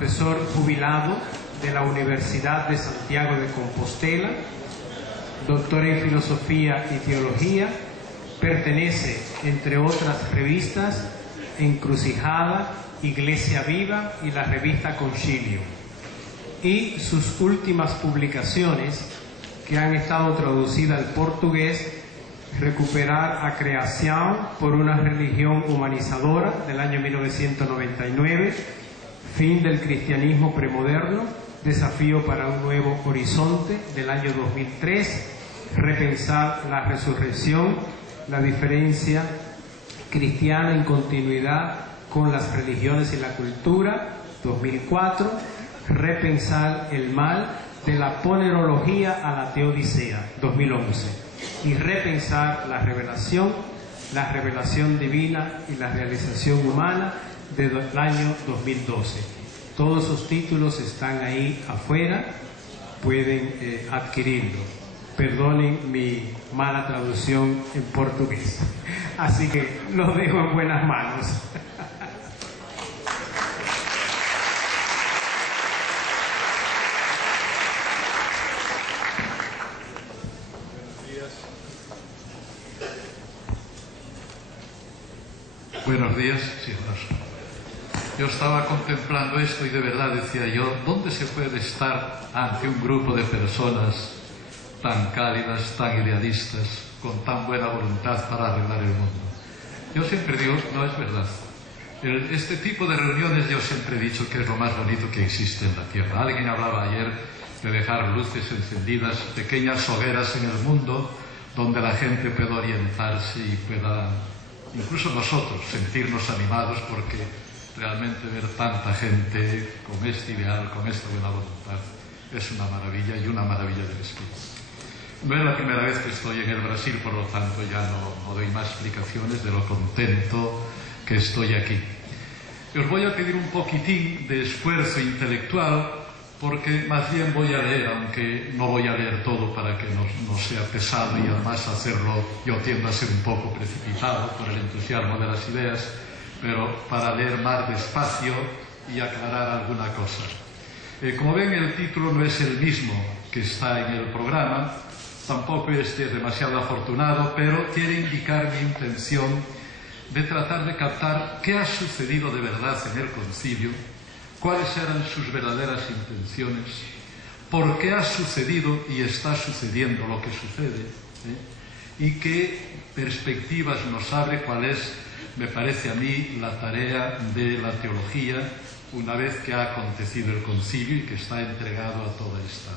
profesor jubilado de la Universidad de Santiago de Compostela, doctor en Filosofía y Teología. Pertenece, entre otras revistas, Encrucijada, Iglesia Viva y la revista Concilio. Y sus últimas publicaciones, que han estado traducidas al portugués: Recuperar a Creación por una religión humanizadora, del año 1999, Fin del cristianismo premoderno, Desafío para un nuevo horizonte, del año 2003, Repensar la resurrección, la diferencia cristiana en continuidad con las religiones y la cultura, 2004, Repensar el mal, de la ponerología a la teodicea, 2011, y Repensar la revelación divina y la realización humana, del año 2012. Todos esos títulos están ahí afuera, pueden adquirirlo. Perdonen mi mala traducción en portugués. Así que los dejo en buenas manos. Buenos días, sí, yo estaba contemplando esto y de verdad decía yo, ¿dónde se puede estar ante un grupo de personas tan cálidas, tan idealistas, con tan buena voluntad para arreglar el mundo? Yo siempre digo, no es verdad. Este tipo de reuniones yo siempre he dicho que es lo más bonito que existe en la Tierra. Alguien hablaba ayer de dejar luces encendidas, pequeñas hogueras en el mundo, donde la gente pueda orientarse y pueda, incluso nosotros, sentirnos animados, porque realmente ver tanta gente con este ideal, con esta buena voluntad, es una maravilla y una maravilla del espíritu. No es la primera vez que estoy en el Brasil, por lo tanto ya no doy más explicaciones de lo contento que estoy aquí. Os voy a pedir un poquitín de esfuerzo intelectual, porque más bien voy a leer, aunque no voy a leer todo para que no sea pesado, y además hacerlo yo tiendo a ser un poco precipitado por el entusiasmo de las ideas, pero para leer más despacio y aclarar alguna cosa. Como ven, el título no es el mismo que está en el programa, tampoco este es demasiado afortunado, pero quiere indicar mi intención de tratar de captar qué ha sucedido de verdad en el concilio, cuáles eran sus verdaderas intenciones, por qué ha sucedido y está sucediendo lo que sucede, y qué perspectivas nos abre, cuál es, me parece a mí, la tarea de la teología una vez que ha acontecido el concilio y que está entregado a toda esta.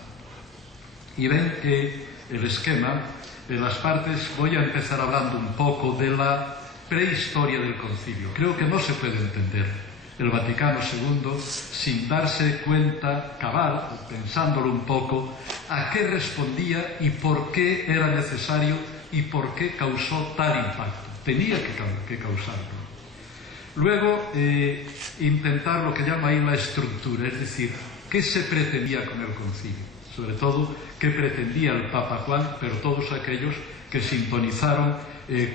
Y ven que el esquema, en las partes, voy a empezar hablando un poco de la prehistoria del concilio. Creo que no se puede entender el Vaticano II sin darse cuenta cabal, pensándolo un poco, a qué respondía y por qué era necesario y por qué causó tal impacto. Tenía que causarlo. Luego, intentar lo que llama ahí la estructura, es decir, qué se pretendía con el concilio, sobre todo qué pretendía el Papa Juan, pero todos aquellos que sintonizaron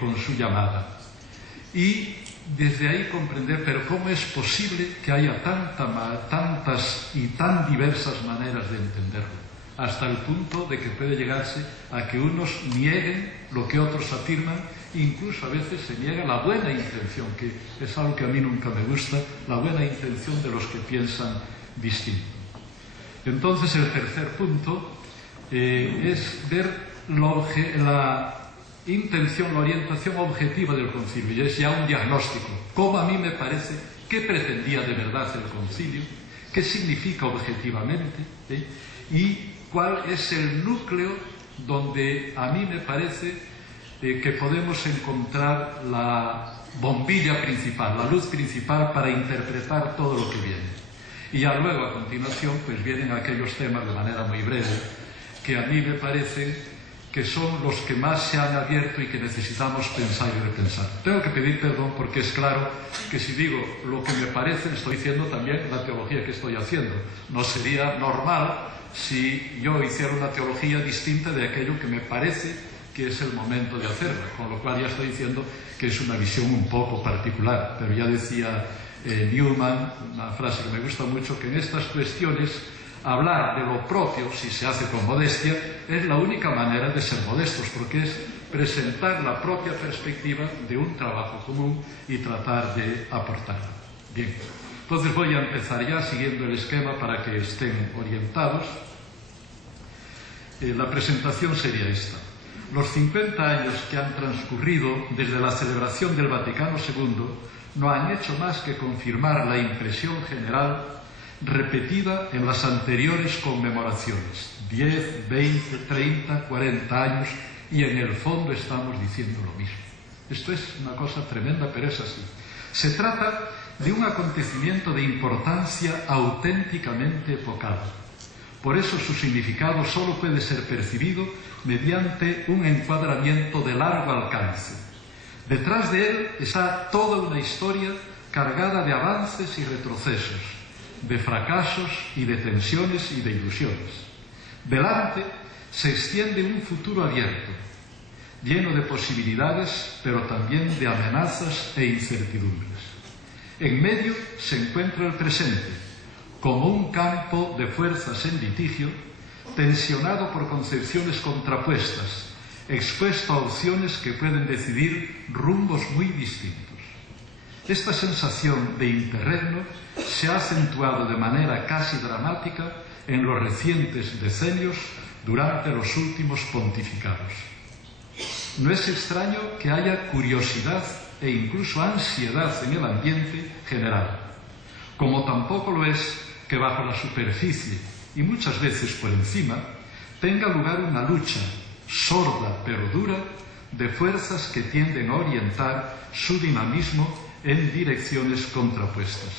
con su llamada. Y desde ahí comprender, pero cómo es posible que haya tantas y tan diversas maneras de entenderlo, hasta el punto de que puede llegarse a que unos nieguen lo que otros afirman, incluso a veces se niega la buena intención, que es algo que a mí nunca me gusta, la buena intención de los que piensan distinto. Entonces el tercer punto es ver la intención, la orientación objetiva del concilio, y es ya un diagnóstico. ¿Cómo a mí me parece? ¿Qué pretendía de verdad el concilio? ¿Qué significa objetivamente? Y cuál es el núcleo donde a mí me parece que podemos encontrar la bombilla principal, la luz principal para interpretar todo lo que viene. Y ya luego, a continuación, pues vienen aquellos temas de manera muy breve que a mí me parecen que son los que más se han abierto y que necesitamos pensar y repensar. Tengo que pedir perdón porque es claro que si digo lo que me parece, estoy diciendo también la teología que estoy haciendo. No sería normal si yo hiciera una teología distinta de aquello que me parece que es el momento de hacerla, con lo cual ya estoy diciendo que es una visión un poco particular. Pero ya decía Newman, una frase que me gusta mucho, que en estas cuestiones hablar de lo propio, si se hace con modestia, es la única manera de ser modestos, porque es presentar la propia perspectiva de un trabajo común y tratar de aportarlo. Bien, entonces voy a empezar ya siguiendo el esquema para que estén orientados. La presentación sería esta. Los 50 años que han transcurrido desde la celebración del Vaticano II no han hecho más que confirmar la impresión general repetida en las anteriores conmemoraciones, 10, 20, 30, 40 años, y en el fondo estamos diciendo lo mismo. Esto es una cosa tremenda, pero es así. Se trata de un acontecimiento de importancia auténticamente epocal. Por eso su significado solo puede ser percibido mediante un encuadramiento de largo alcance. Detrás de él está toda una historia cargada de avances y retrocesos, de fracasos y de tensiones y de ilusiones. Delante se extiende un futuro abierto, lleno de posibilidades, pero también de amenazas e incertidumbres. En medio se encuentra el presente, como un campo de fuerzas en litigio, tensionado por concepciones contrapuestas, expuesto a opciones que pueden decidir rumbos muy distintos. Esta sensación de interregno se ha acentuado de manera casi dramática en los recientes decenios durante los últimos pontificados. No es extraño que haya curiosidad e incluso ansiedad en el ambiente general, como tampoco lo es que bajo la superficie y muchas veces por encima tenga lugar una lucha sorda pero dura de fuerzas que tienden a orientar su dinamismo en direcciones contrapuestas.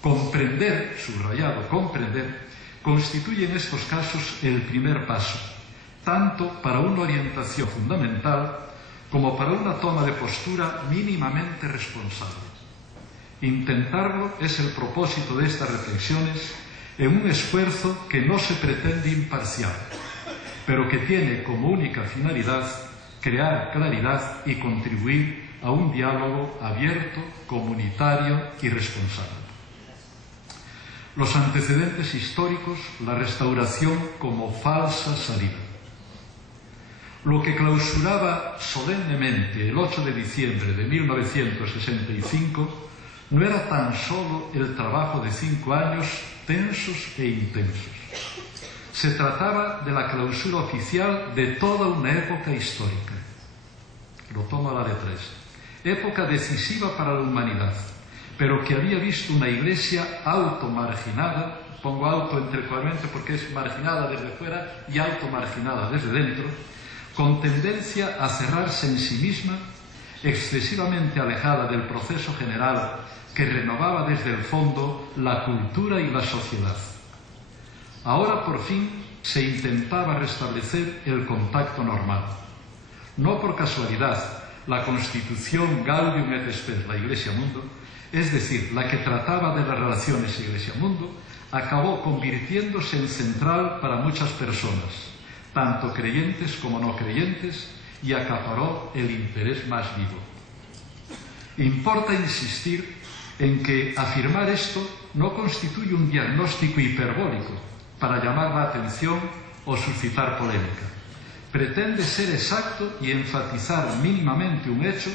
Comprender, subrayado comprender, constituye en estos casos el primer paso, tanto para una orientación fundamental como para una toma de postura mínimamente responsable. Intentarlo es el propósito de estas reflexiones en un esfuerzo que no se pretende imparcial, pero que tiene como única finalidad crear claridad y contribuir a un diálogo abierto, comunitario y responsable. Los antecedentes históricos, la restauración como falsa salida. Lo que clausuraba solemnemente el 8 de diciembre de 1965 no era tan solo el trabajo de 5 años tensos e intensos. Se trataba de la clausura oficial de toda una época histórica. Lo tomo a la letra esta. Época decisiva para la humanidad, pero que había visto una iglesia automarginada, pongo auto entrecomillado porque es marginada desde fuera y automarginada desde dentro, con tendencia a cerrarse en sí misma, excesivamente alejada del proceso general que renovaba desde el fondo la cultura y la sociedad. Ahora por fin se intentaba restablecer el contacto normal. No por casualidad, la Constitución Gaudium et Spes, la Iglesia-Mundo, es decir, la que trataba de las relaciones Iglesia-Mundo, acabó convirtiéndose en central para muchas personas, tanto creyentes como no creyentes, y acaparó el interés más vivo. Importa insistir en que afirmar esto no constituye un diagnóstico hiperbólico para llamar la atención o suscitar polémica. Pretende ser exacto y enfatizar mínimamente un hecho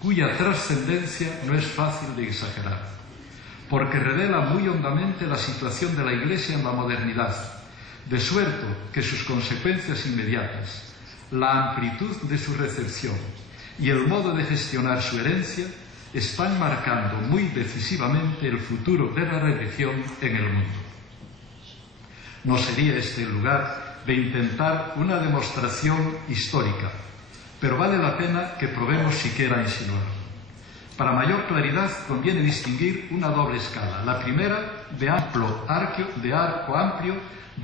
cuya trascendencia no es fácil de exagerar, porque revela muy hondamente la situación de la Iglesia en la modernidad, de suerte que sus consecuencias inmediatas, la amplitud de su recepción y el modo de gestionar su herencia están marcando muy decisivamente el futuro de la religión en el mundo. No sería este el lugar de intentar una demostración histórica, pero vale la pena que probemos siquiera a insinuarlo. Para mayor claridad conviene distinguir una doble escala. La primera, de arco amplio,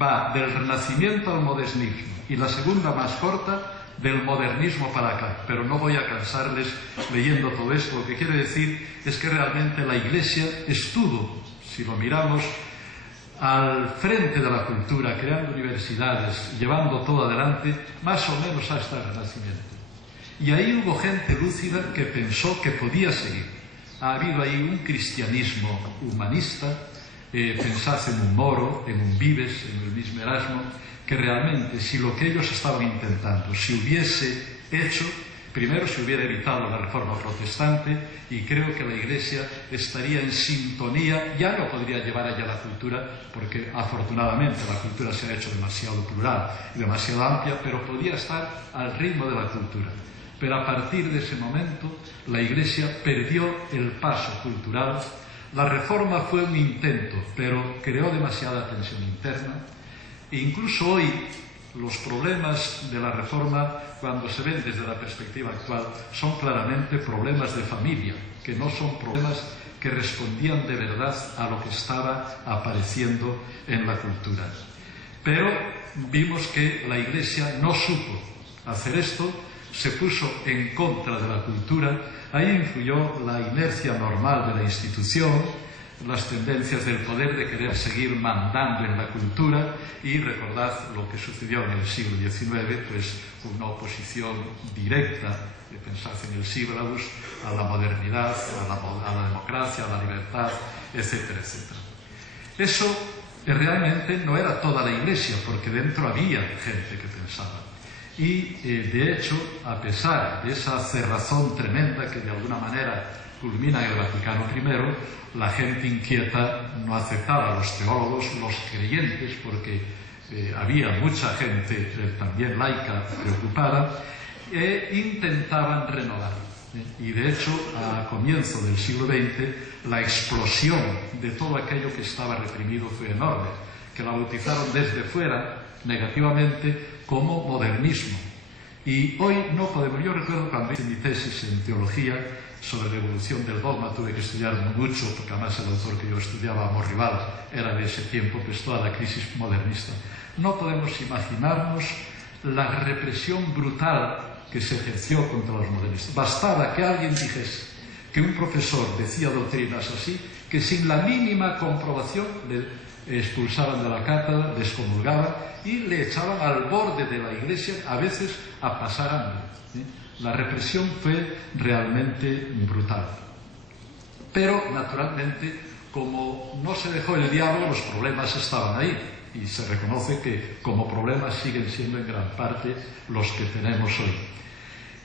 va del Renacimiento al modernismo, y la segunda, más corta, del modernismo para acá. Pero no voy a cansarles leyendo todo esto. Lo que quiere decir es que realmente la Iglesia estuvo, si lo miramos, al frente de la cultura, creando universidades, llevando todo adelante, más o menos hasta el Renacimiento. Y ahí hubo gente lúcida que pensó que podía seguir, ha habido ahí un cristianismo humanista, pensad en un Moro, en un Vives, en el mismo Erasmo, que realmente si lo que ellos estaban intentando se hubiese hecho, primero se hubiera evitado la reforma protestante, y creo que la Iglesia estaría en sintonía, ya no podría llevar allá la cultura, porque afortunadamente la cultura se ha hecho demasiado plural y demasiado amplia, pero podía estar al ritmo de la cultura. Pero a partir de ese momento la Iglesia perdió el paso cultural. La reforma fue un intento, pero creó demasiada tensión interna, e incluso hoy los problemas de la reforma, cuando se ven desde la perspectiva actual, son claramente problemas de familia, que no son problemas que respondían de verdad a lo que estaba apareciendo en la cultura. Pero vimos que la Iglesia no supo hacer esto, se puso en contra de la cultura. Ahí influyó la inercia normal de la institución, las tendencias del poder de querer seguir mandando en la cultura, y recordad lo que sucedió en el siglo XIX, pues una oposición directa, pensad en el Sílabus, a la modernidad, a la democracia, a la libertad, etcétera, etcétera. Eso realmente no era toda la Iglesia, porque dentro había gente que pensaba. Y de hecho, a pesar de esa cerrazón tremenda que de alguna manera culmina en el Vaticano I, la gente inquieta no aceptaba a los teólogos, los creyentes, porque había mucha gente también laica preocupada, e intentaban renovar. Y de hecho, a comienzo del siglo XX, la explosión de todo aquello que estaba reprimido fue enorme, que la bautizaron desde fuera negativamente como modernismo. Y hoy no podemos, yo recuerdo cuando hice mi tesis en teología sobre la evolución del dogma, tuve que estudiar mucho, porque además el autor que yo estudiaba, Morrival, era de ese tiempo, pues toda la crisis modernista. No podemos imaginarnos la represión brutal que se ejerció contra los modernistas. Bastaba que alguien dijese que un profesor decía doctrinas así, que sin la mínima comprobación le expulsaban de la cátedra, le excomulgaban y le echaban al borde de la Iglesia, a veces a pasar hambre. La represión fue realmente brutal. Pero, naturalmente, como no se dejó el diálogo, los problemas estaban ahí. Y se reconoce que como problemas siguen siendo en gran parte los que tenemos hoy.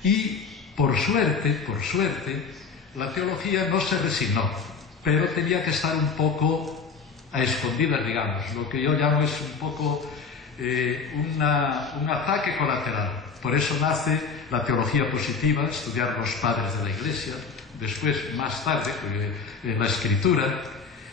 Y, por suerte, la teología no se resignó, pero tenía que estar un poco a escondidas, digamos. Lo que yo llamo es un poco un ataque colateral. Por eso nace la teología positiva, estudiar los padres de la Iglesia, después, más tarde, la Escritura.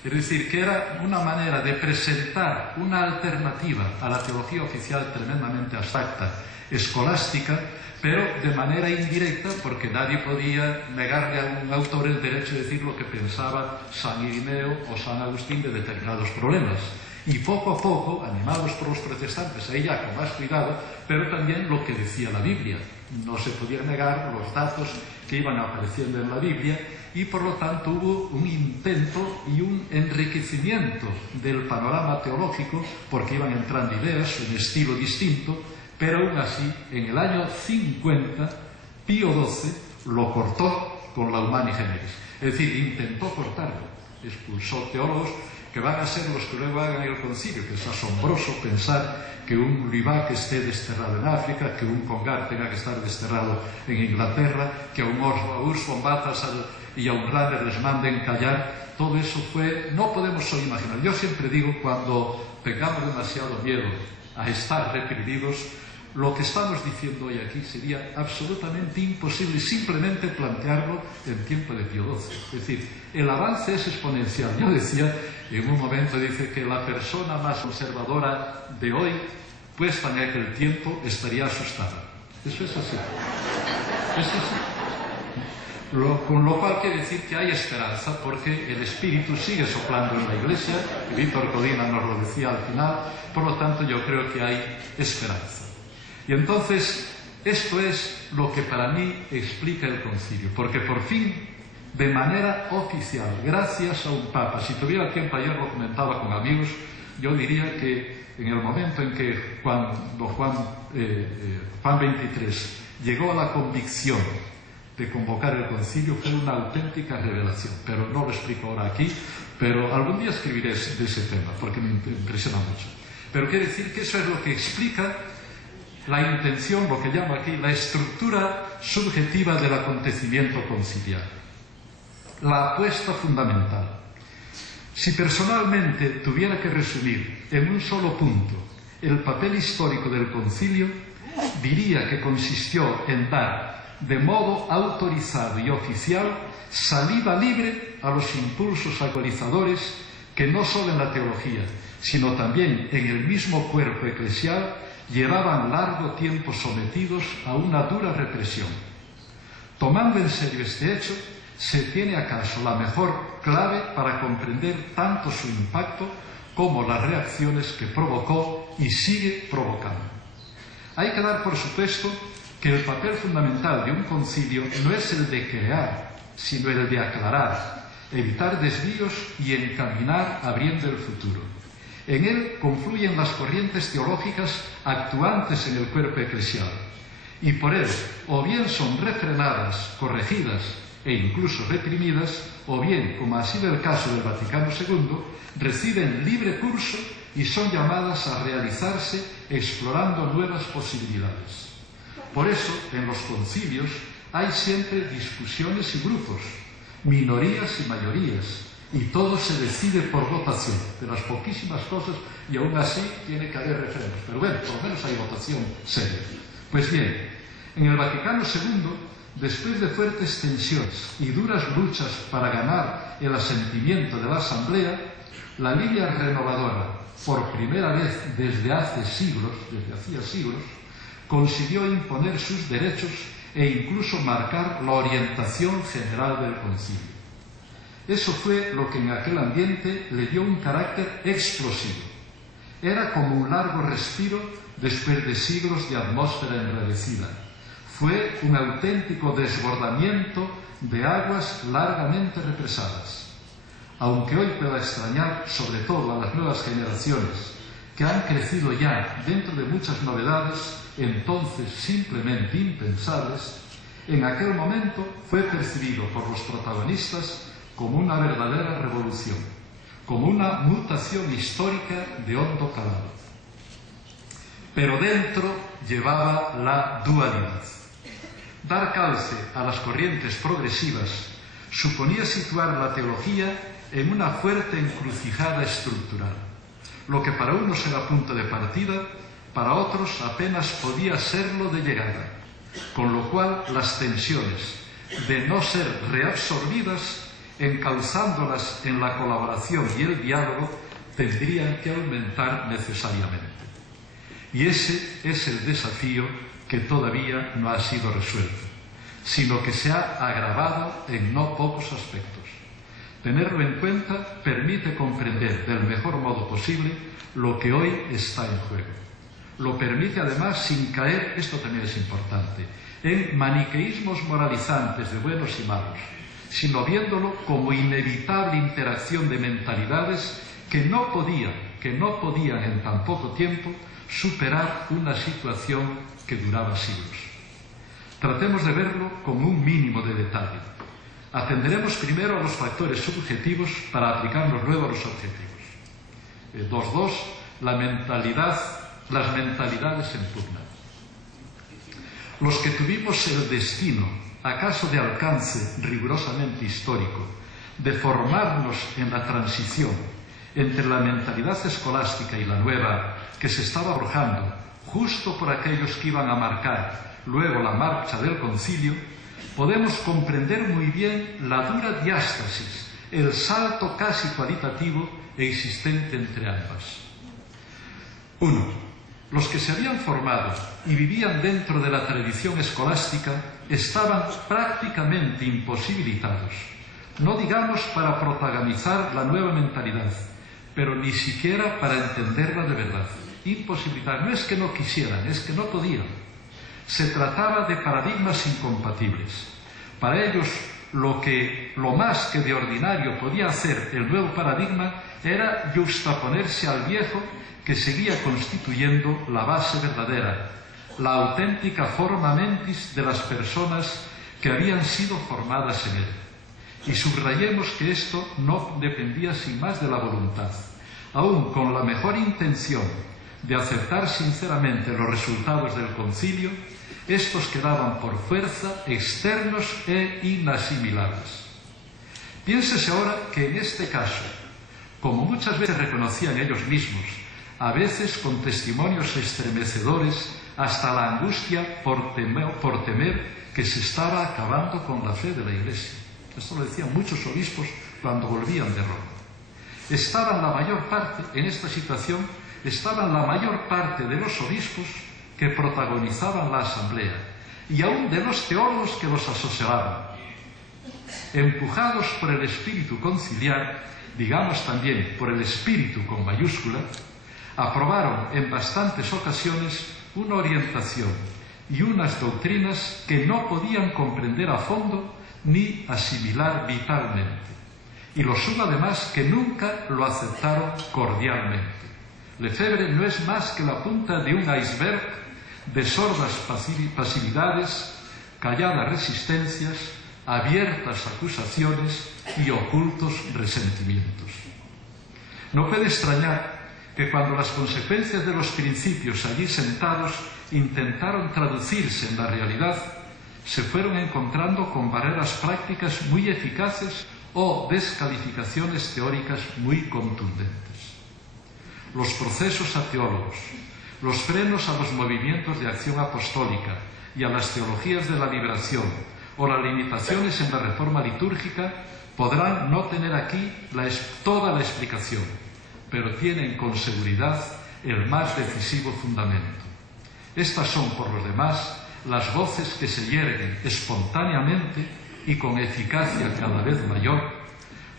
Es decir, que era una manera de presentar una alternativa a la teología oficial tremendamente abstracta, escolástica, pero de manera indirecta, porque nadie podía negarle a un autor el derecho de decir lo que pensaba San Irineo o San Agustín de determinados problemas. Y poco a poco, animados por los protestantes, ahí ya con más cuidado, pero también lo que decía la Biblia. No se podía negar los datos que iban apareciendo en la Biblia, y por lo tanto hubo un intento y un enriquecimiento del panorama teológico, porque iban entrando ideas, un estilo distinto, pero aún así, en el año 50, Pío XII lo cortó con la Humani Generis. Es decir, intentó cortarlo, expulsó teólogos que van a ser los que luego hagan el concilio, que es asombroso pensar que un Lubac esté desterrado en África, que un Congar tenga que estar desterrado en Inglaterra, que a un Urs von Balthasar y a un Rahner les manden callar. Todo eso fue, no podemos hoy imaginar. Yo siempre digo, cuando tengamos demasiado miedo a estar reprimidos, lo que estamos diciendo hoy aquí sería absolutamente imposible simplemente plantearlo en tiempo de Pío XII. Es decir, el avance es exponencial. Yo decía, en un momento dice que la persona más conservadora de hoy, puesta en aquel tiempo, estaría asustada. Eso es así. Eso es así. Con lo cual quiere decir que hay esperanza, porque el espíritu sigue soplando en la Iglesia, y Víctor Codina nos lo decía al final. Por lo tanto, yo creo que hay esperanza. Y entonces, esto es lo que para mí explica el concilio, porque por fin, de manera oficial, gracias a un papa, si tuviera tiempo, ayer lo comentaba con amigos, yo diría que en el momento en que Juan XXIII llegó a la convicción de convocar el concilio fue una auténtica revelación, pero no lo explico ahora aquí, pero algún día escribiré de ese tema, porque me impresiona mucho. Pero quiere decir que eso es lo que explica la intención, lo que llamo aquí, la estructura subjetiva del acontecimiento conciliar. La apuesta fundamental. Si personalmente tuviera que resumir en un solo punto el papel histórico del concilio, diría que consistió en dar de modo autorizado y oficial salida libre a los impulsos actualizadores que no solo en la teología, sino también en el mismo cuerpo eclesial llevaban largo tiempo sometidos a una dura represión. Tomando en serio este hecho, se tiene acaso la mejor clave para comprender tanto su impacto como las reacciones que provocó y sigue provocando. Hay que dar por supuesto que el papel fundamental de un concilio no es el de crear, sino el de aclarar, evitar desvíos y encaminar abriendo el futuro. En él confluyen las corrientes teológicas actuantes en el cuerpo eclesial, y por él o bien son refrenadas, corregidas e incluso reprimidas, o bien, como ha sido el caso del Vaticano II, reciben libre curso y son llamadas a realizarse explorando nuevas posibilidades. Por eso, en los concilios hay siempre discusiones y grupos, minorías y mayorías, y todo se decide por votación, de las poquísimas cosas, y aún así tiene que haber refrenos. Pero bueno, por lo menos hay votación seria. Pues bien, en el Vaticano II, después de fuertes tensiones y duras luchas para ganar el asentimiento de la Asamblea, la línea renovadora, por primera vez desde hacía siglos, consiguió imponer sus derechos e incluso marcar la orientación general del concilio. Eso fue lo que en aquel ambiente le dio un carácter explosivo. Era como un largo respiro después de siglos de atmósfera enrarecida. Fue un auténtico desbordamiento de aguas largamente represadas. Aunque hoy pueda extrañar, sobre todo a las nuevas generaciones, que han crecido ya dentro de muchas novedades, entonces simplemente impensables, en aquel momento fue percibido por los protagonistas como una verdadera revolución, como una mutación histórica de hondo calado. Pero dentro llevaba la dualidad. Dar calce a las corrientes progresivas suponía situar la teología en una fuerte encrucijada estructural. Lo que para unos era punto de partida, para otros apenas podía serlo de llegada, con lo cual las tensiones, de no ser reabsorbidas, encauzándolas en la colaboración y el diálogo, tendrían que aumentar necesariamente. Y ese es el desafío que todavía no ha sido resuelto, sino que se ha agravado en no pocos aspectos. Tenerlo en cuenta permite comprender del mejor modo posible lo que hoy está en juego. Lo permite además sin caer, esto también es importante, en maniqueísmos moralizantes de buenos y malos, sino viéndolo como inevitable interacción de mentalidades que no podían en tan poco tiempo superar una situación que duraba siglos. Tratemos de verlo con un mínimo de detalle. Atenderemos primero a los factores subjetivos para aplicarlos luego a los objetivos. 2.2. Las mentalidades en pugna. Los que tuvimos el destino, acaso de alcance rigurosamente histórico, de formarnos en la transición entre la mentalidad escolástica y la nueva que se estaba arrojando justo por aquellos que iban a marcar luego la marcha del concilio, podemos comprender muy bien la dura diástasis, el salto casi cualitativo existente entre ambas. 1. Los que se habían formado y vivían dentro de la tradición escolástica estaban prácticamente imposibilitados, no digamos para protagonizar la nueva mentalidad, pero ni siquiera para entenderla de verdad. Imposibilitados. No es que no quisieran, es que no podían. Se trataba de paradigmas incompatibles. Para ellos, lo más que de ordinario podía hacer el nuevo paradigma era juxtaponerse al viejo que seguía constituyendo la base verdadera, la auténtica forma mentis de las personas que habían sido formadas en él. Y subrayemos que esto no dependía sin más de la voluntad. Aún con la mejor intención de aceptar sinceramente los resultados del concilio, estos quedaban por fuerza externos e inasimilables. Piénsese ahora que en este caso, como muchas veces reconocían ellos mismos, a veces con testimonios estremecedores, hasta la angustia por temer que se estaba acabando con la fe de la Iglesia. Esto lo decían muchos obispos cuando volvían de Roma. Estaban la mayor parte, en esta situación, estaban la mayor parte de los obispos que protagonizaban la asamblea y aún de los teólogos que los asesoraban. Empujados por el espíritu conciliar, digamos también por el espíritu con mayúscula, aprobaron en bastantes ocasiones una orientación y unas doctrinas que no podían comprender a fondo ni asimilar vitalmente. Y lo sumo además que nunca lo aceptaron cordialmente. Lefebvre no es más que la punta de un iceberg de sordas pasividades, calladas resistencias, abiertas acusaciones y ocultos resentimientos. No puede extrañar que cuando las consecuencias de los principios allí sentados intentaron traducirse en la realidad, se fueron encontrando con barreras prácticas muy eficaces o descalificaciones teóricas muy contundentes. Los procesos a teólogos, los frenos a los movimientos de acción apostólica y a las teologías de la liberación o las limitaciones en la reforma litúrgica podrán no tener aquí toda la explicación, pero tienen con seguridad el más decisivo fundamento. Estas son, por los demás, las voces que se yerguen espontáneamente y con eficacia cada vez mayor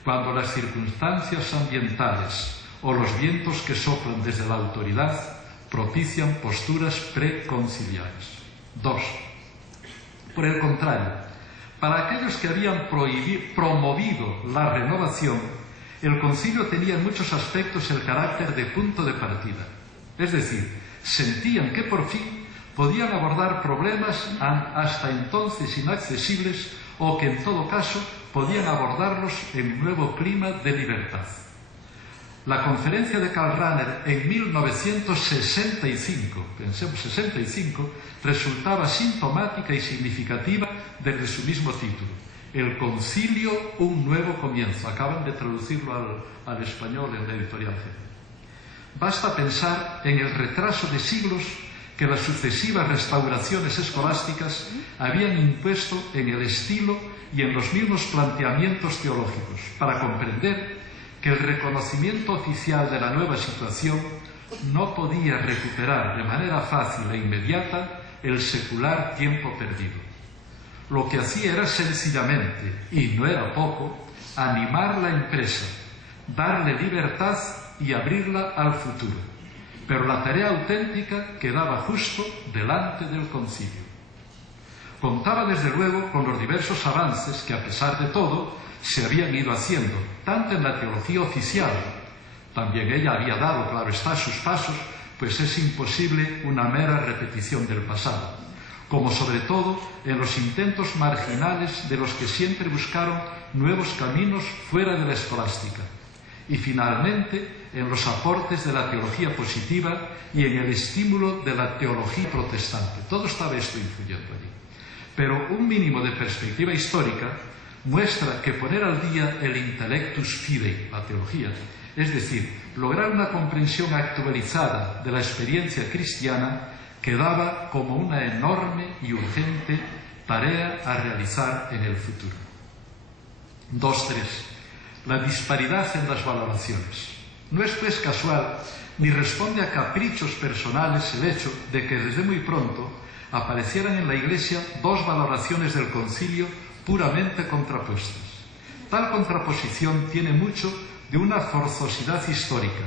cuando las circunstancias ambientales o los vientos que soplan desde la autoridad propician posturas preconciliares. 2. Por el contrario, para aquellos que habían promovido la renovación, el concilio tenía en muchos aspectos el carácter de punto de partida. Es decir, sentían que por fin podían abordar problemas hasta entonces inaccesibles o que en todo caso podían abordarlos en un nuevo clima de libertad. La conferencia de Karl Rahner en 1965, pensemos 65, resultaba sintomática y significativa desde su mismo título. El concilio, un nuevo comienzo. Acaban de traducirlo al español en la editorial. Basta pensar en el retraso de siglos que las sucesivas restauraciones escolásticas habían impuesto en el estilo y en los mismos planteamientos teológicos, para comprender que el reconocimiento oficial de la nueva situación no podía recuperar de manera fácil e inmediata el secular tiempo perdido. Lo que hacía era sencillamente, y no era poco, animar la empresa, darle libertad y abrirla al futuro. Pero la tarea auténtica quedaba justo delante del concilio. Contaba desde luego con los diversos avances que, a pesar de todo, se habían ido haciendo, tanto en la teología oficial, también ella había dado, claro está, sus pasos, pues es imposible una mera repetición del pasado, como sobre todo en los intentos marginales de los que siempre buscaron nuevos caminos fuera de la escolástica, y finalmente en los aportes de la teología positiva y en el estímulo de la teología protestante. Todo estaba esto influyendo allí. Pero un mínimo de perspectiva histórica muestra que poner al día el intellectus fidei, la teología, es decir, lograr una comprensión actualizada de la experiencia cristiana, quedaba como una enorme y urgente tarea a realizar en el futuro. 2.3. La disparidad en las valoraciones. No es pues casual ni responde a caprichos personales el hecho de que desde muy pronto aparecieran en la Iglesia dos valoraciones del concilio puramente contrapuestas. Tal contraposición tiene mucho de una forzosidad histórica.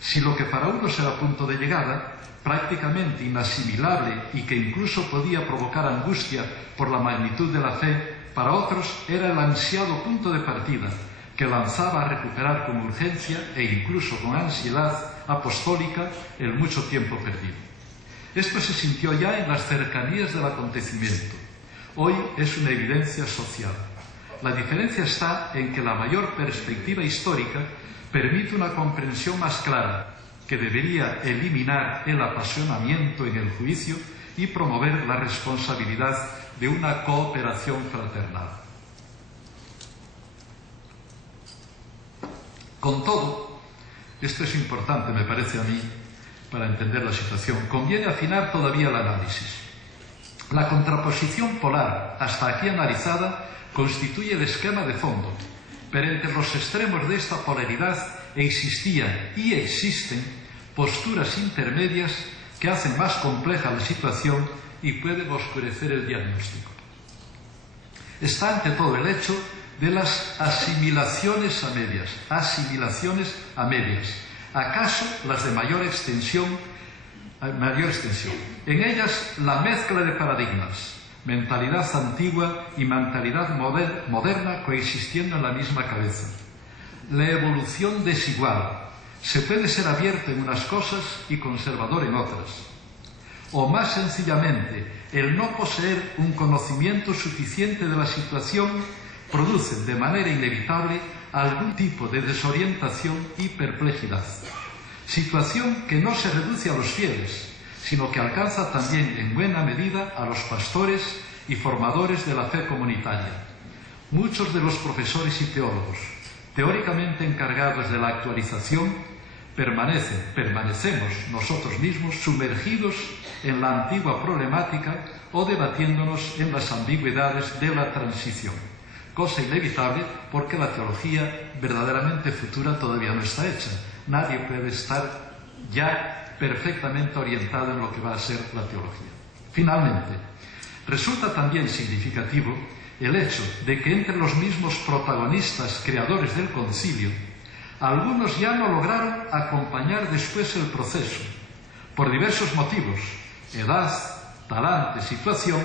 Si lo que para unos era punto de llegada, prácticamente inasimilable y que incluso podía provocar angustia por la magnitud de la fe, para otros era el ansiado punto de partida que lanzaba a recuperar con urgencia e incluso con ansiedad apostólica el mucho tiempo perdido. Esto se sintió ya en las cercanías del acontecimiento. hoy es una evidencia social. La diferencia está en que la mayor perspectiva histórica permite una comprensión más clara, que debería eliminar el apasionamiento en el juicio y promover la responsabilidad de una cooperación fraternal. Con todo, esto es importante, me parece a mí, para entender la situación, conviene afinar todavía el análisis. La contraposición polar, hasta aquí analizada, constituye el esquema de fondo, pero entre los extremos de esta polaridad existían y existen posturas intermedias que hacen más compleja la situación y pueden oscurecer el diagnóstico. Está ante todo el hecho de las asimilaciones a medias, acaso las de mayor extensión. En ellas la mezcla de paradigmas, mentalidad antigua y mentalidad moderna coexistiendo en la misma cabeza. La evolución desigual. Se puede ser abierto en unas cosas y conservador en otras. O más sencillamente, el no poseer un conocimiento suficiente de la situación produce de manera inevitable algún tipo de desorientación y perplejidad. Situación que no se reduce a los fieles, sino que alcanza también en buena medida a los pastores y formadores de la fe comunitaria. Muchos de los profesores y teólogos, teóricamente encargados de la actualización, permanecemos nosotros mismos sumergidos en la antigua problemática o debatiéndonos en las ambigüedades de la transición, cosa inevitable porque la teología verdaderamente futura todavía no está hecha. Nadie puede estar ya perfectamente orientado en lo que va a ser la teología. Finalmente, resulta también significativo el hecho de que entre los mismos protagonistas creadores del concilio, algunos ya no lograron acompañar después el proceso, por diversos motivos, edad, talante, situación,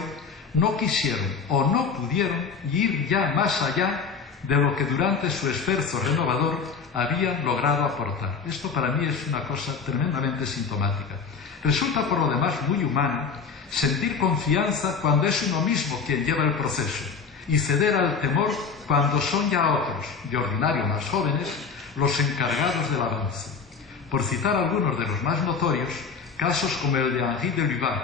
no quisieron o no pudieron ir ya más allá de lo que durante su esfuerzo renovador habían logrado aportar. Esto para mí es una cosa tremendamente sintomática. Resulta por lo demás muy humano sentir confianza cuando es uno mismo quien lleva el proceso y ceder al temor cuando son ya otros, de ordinario más jóvenes, los encargados del avance. Por citar algunos de los más notorios, casos como el de Henri de Lubac,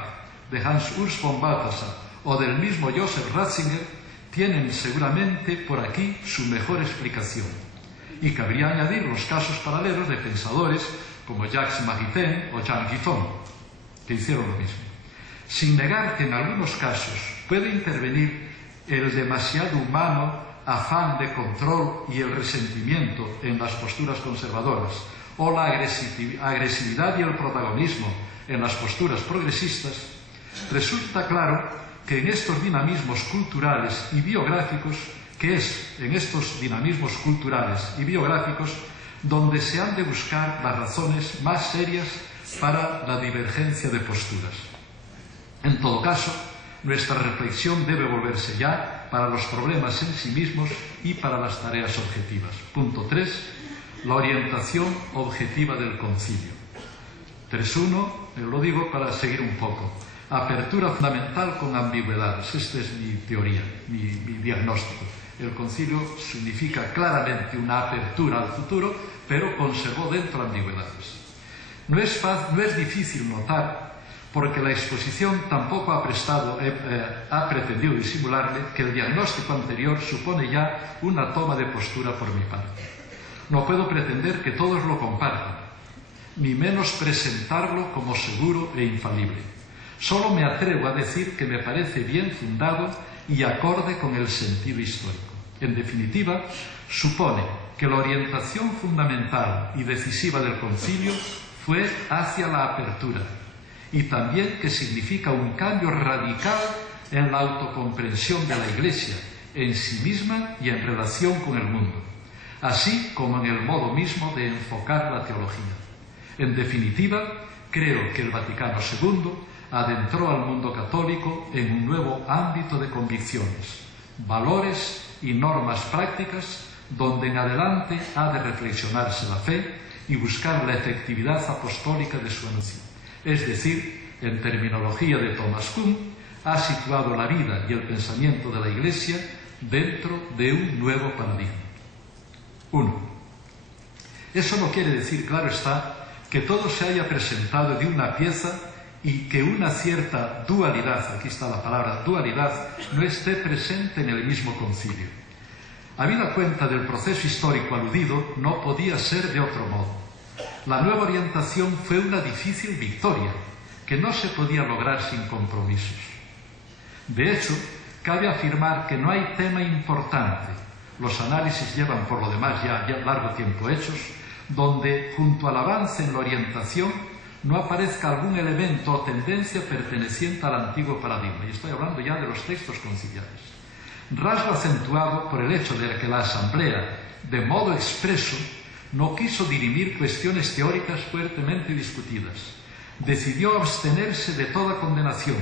de Hans Urs von Balthasar o del mismo Joseph Ratzinger tienen seguramente por aquí su mejor explicación. Y cabría añadir los casos paralelos de pensadores como Jacques Maritain o Jean Guiton, que hicieron lo mismo. Sin negar que en algunos casos puede intervenir el demasiado humano afán de control y el resentimiento en las posturas conservadoras, o la agresividad y el protagonismo en las posturas progresistas, resulta claro que en estos dinamismos culturales y biográficos, donde se han de buscar las razones más serias para la divergencia de posturas. En todo caso, nuestra reflexión debe volverse ya para los problemas en sí mismos y para las tareas objetivas. Punto 3. La orientación objetiva del concilio. 3.1, lo digo para seguir un poco. Apertura fundamental con ambigüedades. Esta es mi teoría, mi diagnóstico. El concilio significa claramente una apertura al futuro, pero conservó dentro ambigüedades. No es difícil notar, porque la exposición tampoco ha pretendido disimularle, que el diagnóstico anterior supone ya una toma de postura por mi parte. No puedo pretender que todos lo compartan, ni menos presentarlo como seguro e infalible. Solo me atrevo a decir que me parece bien fundado y acorde con el sentido histórico. En definitiva, supone que la orientación fundamental y decisiva del concilio fue hacia la apertura, y también que significa un cambio radical en la autocomprensión de la Iglesia en sí misma y en relación con el mundo, así como en el modo mismo de enfocar la teología. En definitiva, creo que el Vaticano II adentró al mundo católico en un nuevo ámbito de convicciones, valores y normas prácticas donde en adelante ha de reflexionarse la fe y buscar la efectividad apostólica de su anuncio. Es decir, en terminología de Thomas Kuhn, ha situado la vida y el pensamiento de la Iglesia dentro de un nuevo paradigma. 1. Eso no quiere decir, claro está, que todo se haya presentado de una pieza y que una cierta dualidad, aquí está la palabra dualidad, no esté presente en el mismo concilio. Habida cuenta del proceso histórico aludido, no podía ser de otro modo. La nueva orientación fue una difícil victoria, que no se podía lograr sin compromisos. De hecho, cabe afirmar que no hay tema importante, los análisis llevan por lo demás ya largo tiempo hechos, donde, junto al avance en la orientación, no aparezca algún elemento o tendencia perteneciente al antiguo paradigma. Y estoy hablando ya de los textos conciliares. Rasgo acentuado por el hecho de que la Asamblea, de modo expreso, no quiso dirimir cuestiones teóricas fuertemente discutidas. Decidió abstenerse de toda condenación,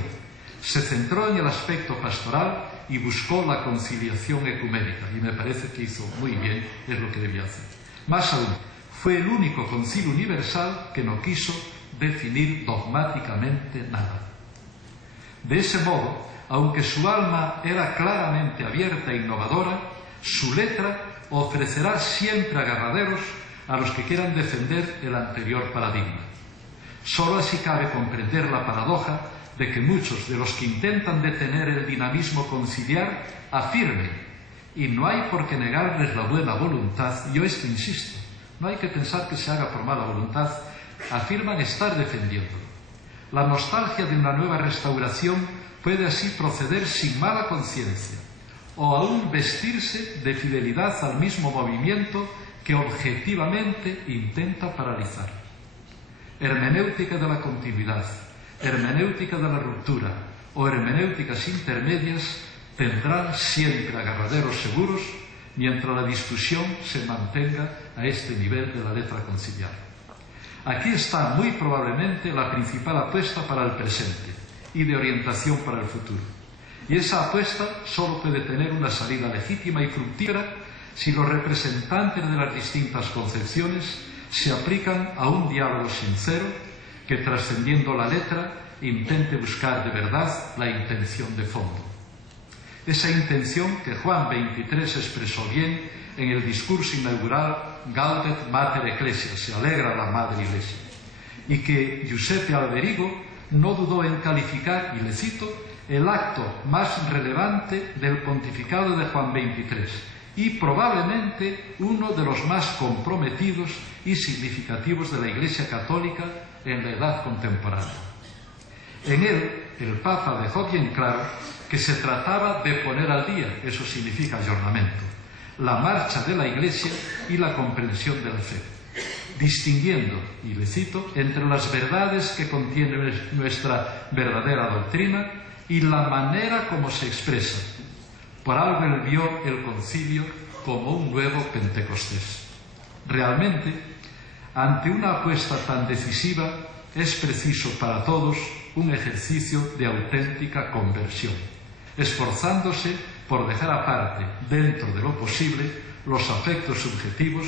se centró en el aspecto pastoral y buscó la conciliación ecuménica. Y me parece que hizo muy bien, es lo que debía hacer. Más aún, fue el único concilio universal que no quiso definir dogmáticamente nada. De ese modo, aunque su alma era claramente abierta e innovadora, su letra ofrecerá siempre agarraderos a los que quieran defender el anterior paradigma. Solo así cabe comprender la paradoja de que muchos de los que intentan detener el dinamismo conciliar afirmen, y no hay por qué negarles la buena voluntad, yo esto insisto, no hay que pensar que se haga por mala voluntad, afirman estar defendiéndolo. La nostalgia de una nueva restauración puede así proceder sin mala conciencia, o aún vestirse de fidelidad al mismo movimiento que objetivamente intenta paralizar. Hermenéutica de la continuidad, hermenéutica de la ruptura o hermenéuticas intermedias tendrán siempre agarraderos seguros mientras la discusión se mantenga a este nivel de la letra conciliar. Aquí está muy probablemente la principal apuesta para el presente y de orientación para el futuro. Y esa apuesta solo puede tener una salida legítima y fructífera si los representantes de las distintas concepciones se aplican a un diálogo sincero que, trascendiendo la letra, intente buscar de verdad la intención de fondo. Esa intención que Juan XXIII expresó bien en el discurso inaugural Gaudet Mater Ecclesia, se alegra la Madre Iglesia, y que Giuseppe Alberigo no dudó en calificar, y le cito, el acto más relevante del pontificado de Juan XXIII y probablemente uno de los más comprometidos y significativos de la Iglesia Católica en la edad contemporánea. En él, el Papa dejó bien claro que se trataba de poner al día, eso significa ayornamiento, la marcha de la Iglesia y la comprensión de la fe, distinguiendo, y le cito, entre las verdades que contiene nuestra verdadera doctrina y la manera como se expresa. Por algo él vio el concilio como un nuevo Pentecostés. Realmente, ante una apuesta tan decisiva, es preciso para todos un ejercicio de auténtica conversión, esforzándose por dejar aparte, dentro de lo posible, los afectos subjetivos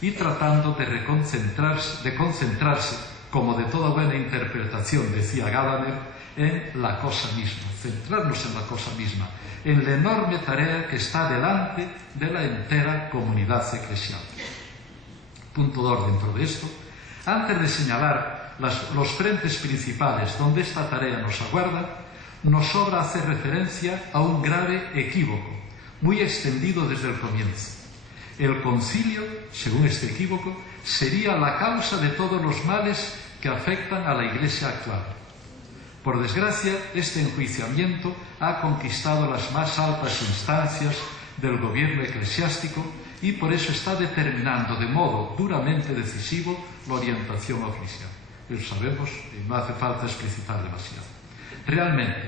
y tratando de concentrarse, como de toda buena interpretación decía Gadamer, en la cosa misma, centrarnos en la cosa misma, en la enorme tarea que está delante de la entera comunidad eclesial. Punto de orden dentro de esto. Antes de señalar los frentes principales donde esta tarea nos aguarda, nos sobra hacer referencia a un grave equívoco, muy extendido desde el comienzo. El concilio, según este equívoco, sería la causa de todos los males que afectan a la Iglesia actual. Por desgracia, este enjuiciamiento ha conquistado las más altas instancias del gobierno eclesiástico y por eso está determinando de modo duramente decisivo la orientación oficial. Eso sabemos y no hace falta explicitar demasiado. Realmente,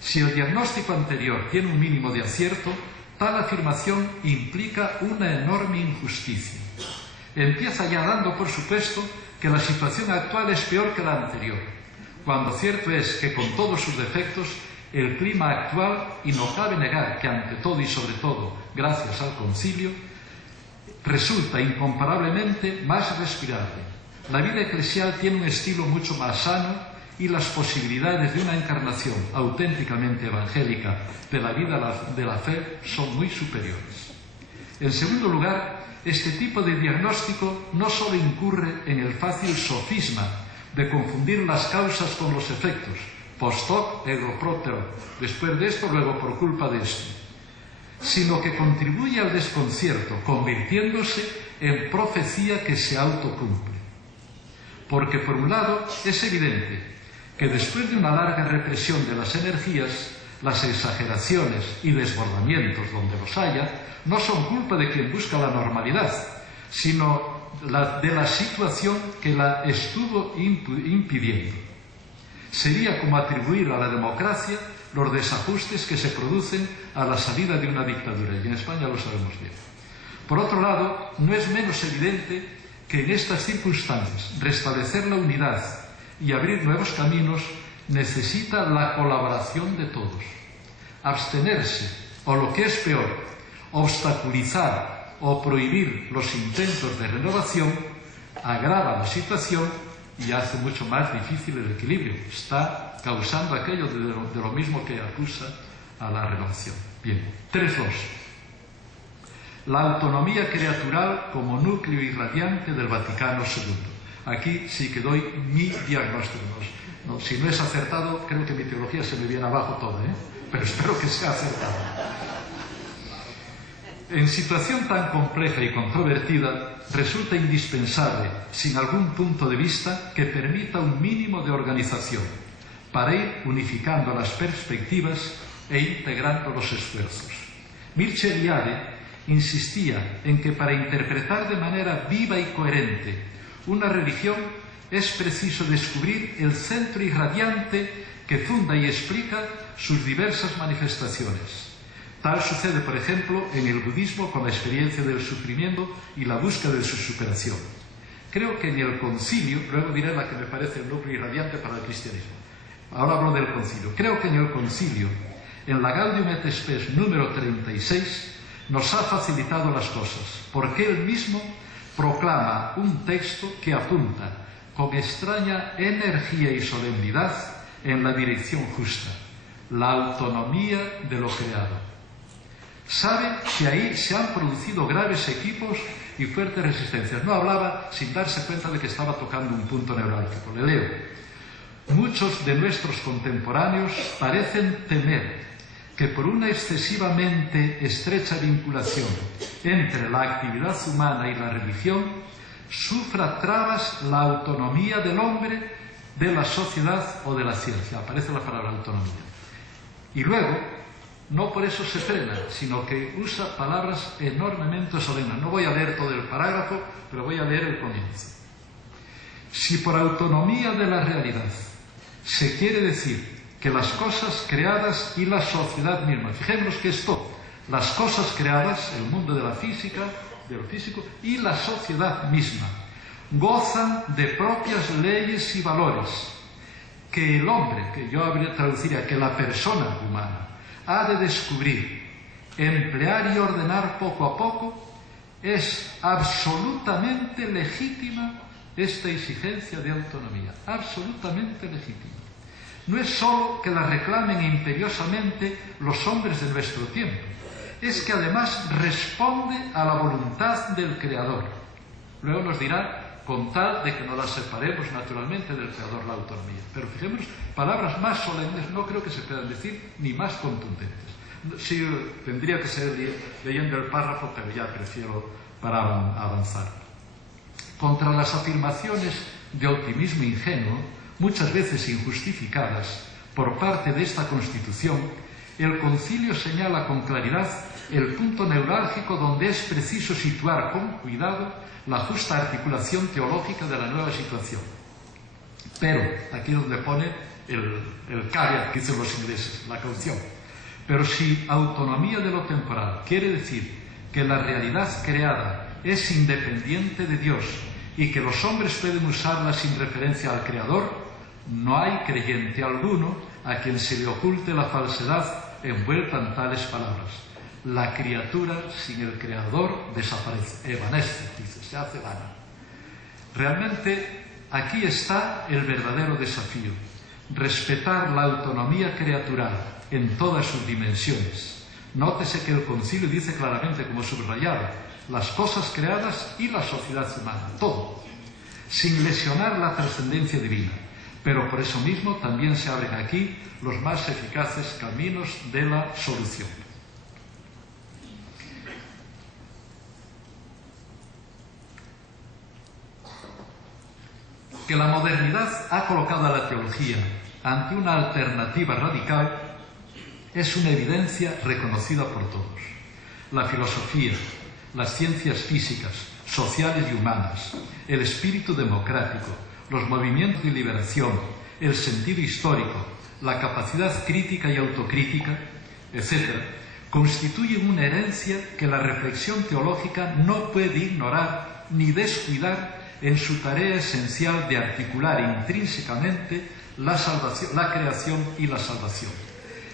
si el diagnóstico anterior tiene un mínimo de acierto, tal afirmación implica una enorme injusticia. Empieza ya dando por supuesto que la situación actual es peor que la anterior, cuando cierto es que con todos sus defectos, el clima actual, y no cabe negar que ante todo y sobre todo gracias al concilio, resulta incomparablemente más respirable. La vida eclesial tiene un estilo mucho más sano y las posibilidades de una encarnación auténticamente evangélica de la vida de la fe son muy superiores. En segundo lugar, este tipo de diagnóstico no solo incurre en el fácil sofisma de confundir las causas con los efectos, post hoc ergo propter, después de esto, luego por culpa de esto, sino que contribuye al desconcierto, convirtiéndose en profecía que se autocumple. Porque, por un lado, es evidente que después de una larga represión de las energías, las exageraciones y desbordamientos donde los haya, no son culpa de quien busca la normalidad, sino de la situación que la estuvo impidiendo. Sería como atribuir a la democracia los desajustes que se producen a la salida de una dictadura, y en España lo sabemos bien. Por otro lado, no es menos evidente que en estas circunstancias restablecer la unidad y abrir nuevos caminos necesita la colaboración de todos. Abstenerse, o lo que es peor, obstaculizar o prohibir los intentos de renovación, agrava la situación y hace mucho más difícil el equilibrio. Está causando aquello de lo mismo que acusa a la renovación. Bien, 3.2. La autonomía creatural como núcleo irradiante del Vaticano II. Aquí sí que doy mi diagnóstico. Si no es acertado, creo que mi teología se me viene abajo toda, pero espero que sea acertado. En situación tan compleja y controvertida, resulta indispensable, sin algún punto de vista, que permita un mínimo de organización para ir unificando las perspectivas e integrando los esfuerzos. Mircea Eliade insistía en que para interpretar de manera viva y coherente una religión es preciso descubrir el centro irradiante que funda y explica sus diversas manifestaciones. Tal sucede, por ejemplo, en el budismo con la experiencia del sufrimiento y la búsqueda de su superación. Creo que en el concilio, luego diré la que me parece el núcleo irradiante para el cristianismo. Ahora hablo del concilio. Creo que en el concilio, en la Gaudium et Spes número 36, nos ha facilitado las cosas, porque él mismo proclama un texto que apunta con extraña energía y solemnidad en la dirección justa, la autonomía de lo creado. Sabe que ahí se han producido graves equipos y fuertes resistencias. No hablaba sin darse cuenta de que estaba tocando un punto neurálgico. Le leo. Muchos de nuestros contemporáneos parecen temer que por una excesivamente estrecha vinculación entre la actividad humana y la religión sufra trabas la autonomía del hombre, de la sociedad o de la ciencia. Aparece la palabra autonomía. Y luego, no por eso se frena, sino que usa palabras enormemente solemnes. No voy a leer todo el parágrafo, pero voy a leer el comienzo. Si por autonomía de la realidad se quiere decir que las cosas creadas y la sociedad misma, fijémonos que esto, las cosas creadas, el mundo de la física, de lo físico, y la sociedad misma, gozan de propias leyes y valores, que el hombre, que yo traduciría, que la persona humana, ha de descubrir, emplear y ordenar poco a poco, es absolutamente legítima esta exigencia de autonomía, absolutamente legítima. No es sólo que la reclamen imperiosamente los hombres de nuestro tiempo, es que además responde a la voluntad del Creador. Luego nos dirá, con tal de que no la separemos naturalmente del Creador, la autonomía. Pero fijémonos, palabras más solemnes no creo que se puedan decir, ni más contundentes. Sí, tendría que ser leyendo el párrafo, pero ya prefiero para avanzar. Contra las afirmaciones de optimismo ingenuo, muchas veces injustificadas, por parte de esta Constitución, el Concilio señala con claridad el punto neurálgico donde es preciso situar con cuidado la justa articulación teológica de la nueva situación. Pero, aquí es donde pone el caveat que dicen los ingleses, la caución. Pero si autonomía de lo temporal quiere decir que la realidad creada es independiente de Dios y que los hombres pueden usarla sin referencia al Creador, no hay creyente alguno a quien se le oculte la falsedad envuelta en tales palabras. La criatura sin el Creador desaparece, evanesce, dice, se hace vana. Realmente aquí está el verdadero desafío. respetar la autonomía creatural en todas sus dimensiones. Nótese que el concilio dice claramente, como subrayado, las cosas creadas y la sociedad humana, todo, sin lesionar la trascendencia divina. Pero por eso mismo también se abren aquí los más eficaces caminos de la solución. Que la modernidad ha colocado a la teología ante una alternativa radical es una evidencia reconocida por todos. La filosofía, las ciencias físicas, sociales y humanas, el espíritu democrático, los movimientos de liberación, el sentido histórico, la capacidad crítica y autocrítica, etc., constituyen una herencia que la reflexión teológica no puede ignorar ni descuidar en su tarea esencial de articular intrínsecamente la creación y la salvación.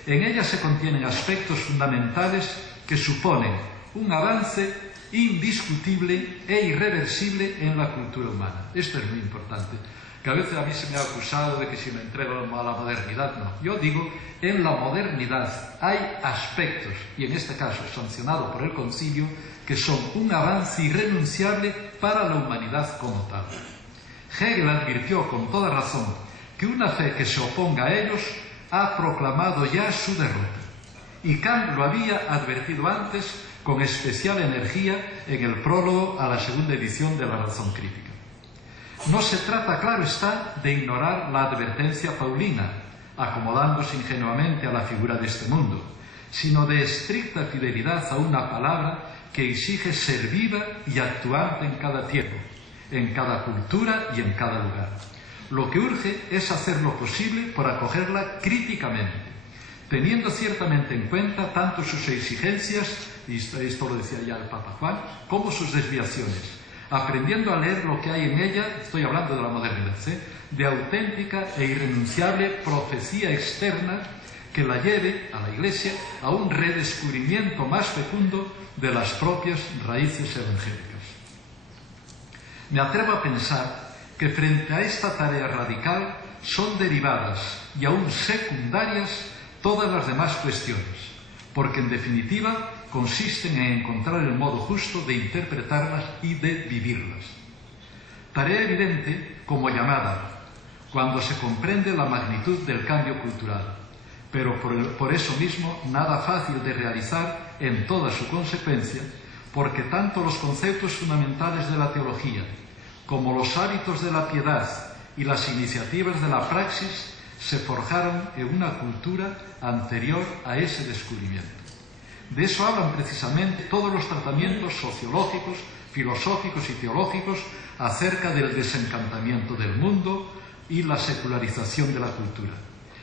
En ella se contienen aspectos fundamentales que suponen un avance indiscutible e irreversible en la cultura humana. Esto es muy importante, que a veces a mí se me ha acusado de que si me entrego a la modernidad, no. Yo digo, en la modernidad hay aspectos, y en este caso sancionado por el concilio, que son un avance irrenunciable para la humanidad como tal. Hegel advirtió con toda razón que una fe que se oponga a ellos ha proclamado ya su derrota. Y Kant lo había advertido antes con especial energía en el prólogo a la segunda edición de La Razón Crítica. No se trata, claro está, de ignorar la advertencia paulina, acomodándose ingenuamente a la figura de este mundo, sino de estricta fidelidad a una palabra que exige ser viva y actuante en cada tiempo, en cada cultura y en cada lugar. Lo que urge es hacer lo posible por acogerla críticamente, teniendo ciertamente en cuenta tanto sus exigencias, y esto lo decía ya el Papa Juan, como sus desviaciones, aprendiendo a leer lo que hay en ella, estoy hablando de la modernidad, de auténtica e irrenunciable profecía externa que la lleve a la Iglesia a un redescubrimiento más fecundo de las propias raíces evangélicas. Me atrevo a pensar que frente a esta tarea radical son derivadas y aún secundarias todas las demás cuestiones, porque en definitiva consisten en encontrar el modo justo de interpretarlas y de vivirlas. Tarea evidente como llamada, cuando se comprende la magnitud del cambio cultural, pero por eso mismo nada fácil de realizar en toda su consecuencia, porque tanto los conceptos fundamentales de la teología como los hábitos de la piedad y las iniciativas de la praxis se forjaron en una cultura anterior a ese descubrimiento. De eso hablan precisamente todos los tratamientos sociológicos, filosóficos y teológicos acerca del desencantamiento del mundo y la secularización de la cultura.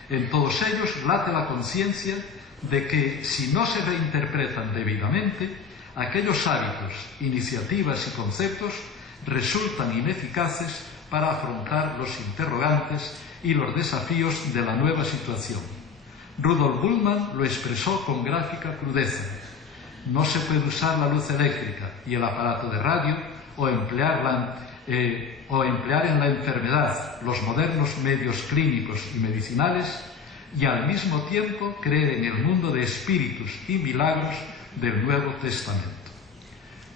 En todos ellos late la conciencia de que si no se reinterpretan debidamente, aquellos hábitos, iniciativas y conceptos resultan ineficaces para afrontar los interrogantes y los desafíos de la nueva situación. Rudolf Bultmann lo expresó con gráfica crudeza. No se puede usar la luz eléctrica y el aparato de radio o emplear en la enfermedad los modernos medios clínicos y medicinales y al mismo tiempo creer en el mundo de espíritus y milagros del Nuevo Testamento.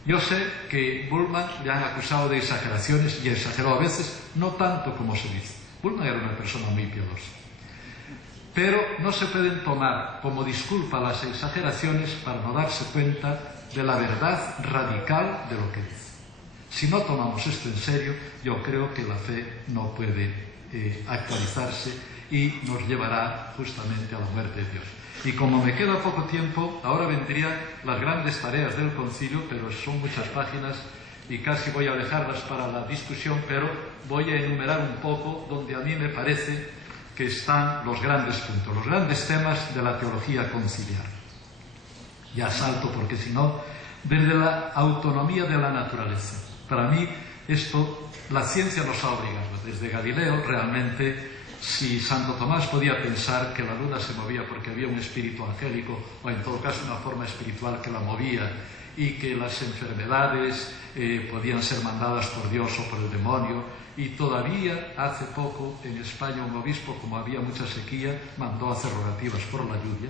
Yo sé que Bultmann le han acusado de exageraciones y exageró a veces, no tanto como se dice. Bultmann era una persona muy piadosa. Pero no se pueden tomar como disculpa las exageraciones para no darse cuenta de la verdad radical de lo que dice. Si no tomamos esto en serio, yo creo que la fe no puede actualizarse y nos llevará justamente a la muerte de Dios. Y como me queda poco tiempo, ahora vendrían las grandes tareas del concilio, pero son muchas páginas y casi voy a dejarlas para la discusión, pero voy a enumerar un poco donde a mí me parece que están los grandes puntos, los grandes temas de la teología conciliar. Ya salto porque si no, desde la autonomía de la naturaleza. Para mí esto, la ciencia nos ha obligado. Desde Galileo realmente, si Santo Tomás podía pensar que la luna se movía porque había un espíritu angélico o en todo caso una forma espiritual que la movía y que las enfermedades podían ser mandadas por Dios o por el demonio, y todavía hace poco en España un obispo, como había mucha sequía, mandó a hacer rogativas por la lluvia.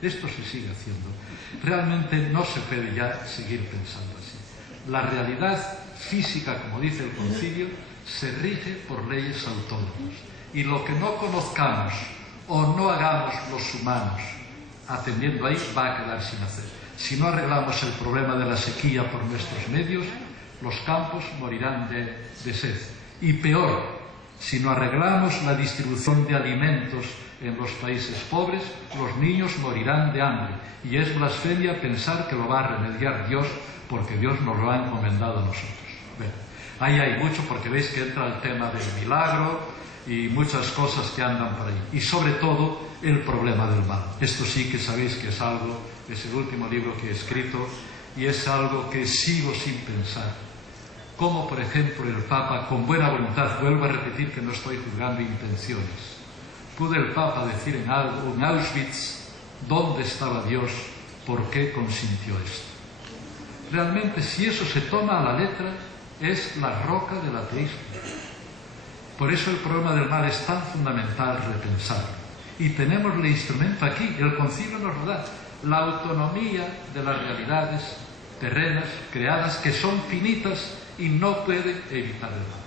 Esto se sigue haciendo. Realmente no se puede ya seguir pensando así. La realidad física, como dice el concilio, se rige por leyes autónomas, y lo que no conozcamos o no hagamos los humanos atendiendo ahí va a quedar sin hacer. Si no arreglamos el problema de la sequía por nuestros medios, los campos morirán de sed. Y peor, si no arreglamos la distribución de alimentos en los países pobres, los niños morirán de hambre. Y es blasfemia pensar que lo va a remediar Dios, porque Dios nos lo ha encomendado a nosotros. Bueno, ahí hay mucho, porque veis que entra el tema del milagro y muchas cosas que andan por ahí. Y sobre todo, el problema del mal. Esto sí que sabéis que es algo, es el último libro que he escrito, y es algo que sigo sin pensar. Como, por ejemplo, el Papa, con buena voluntad, vuelvo a repetir que no estoy juzgando intenciones, pudo el Papa decir en Auschwitz dónde estaba Dios, por qué consintió esto. Realmente, si eso se toma a la letra, es la roca del ateísmo. Por eso el problema del mal es tan fundamental repensarlo. Y tenemos el instrumento aquí, el concilio nos lo da, la autonomía de las realidades terrenas, creadas, que son finitas y no pueden evitar el mal.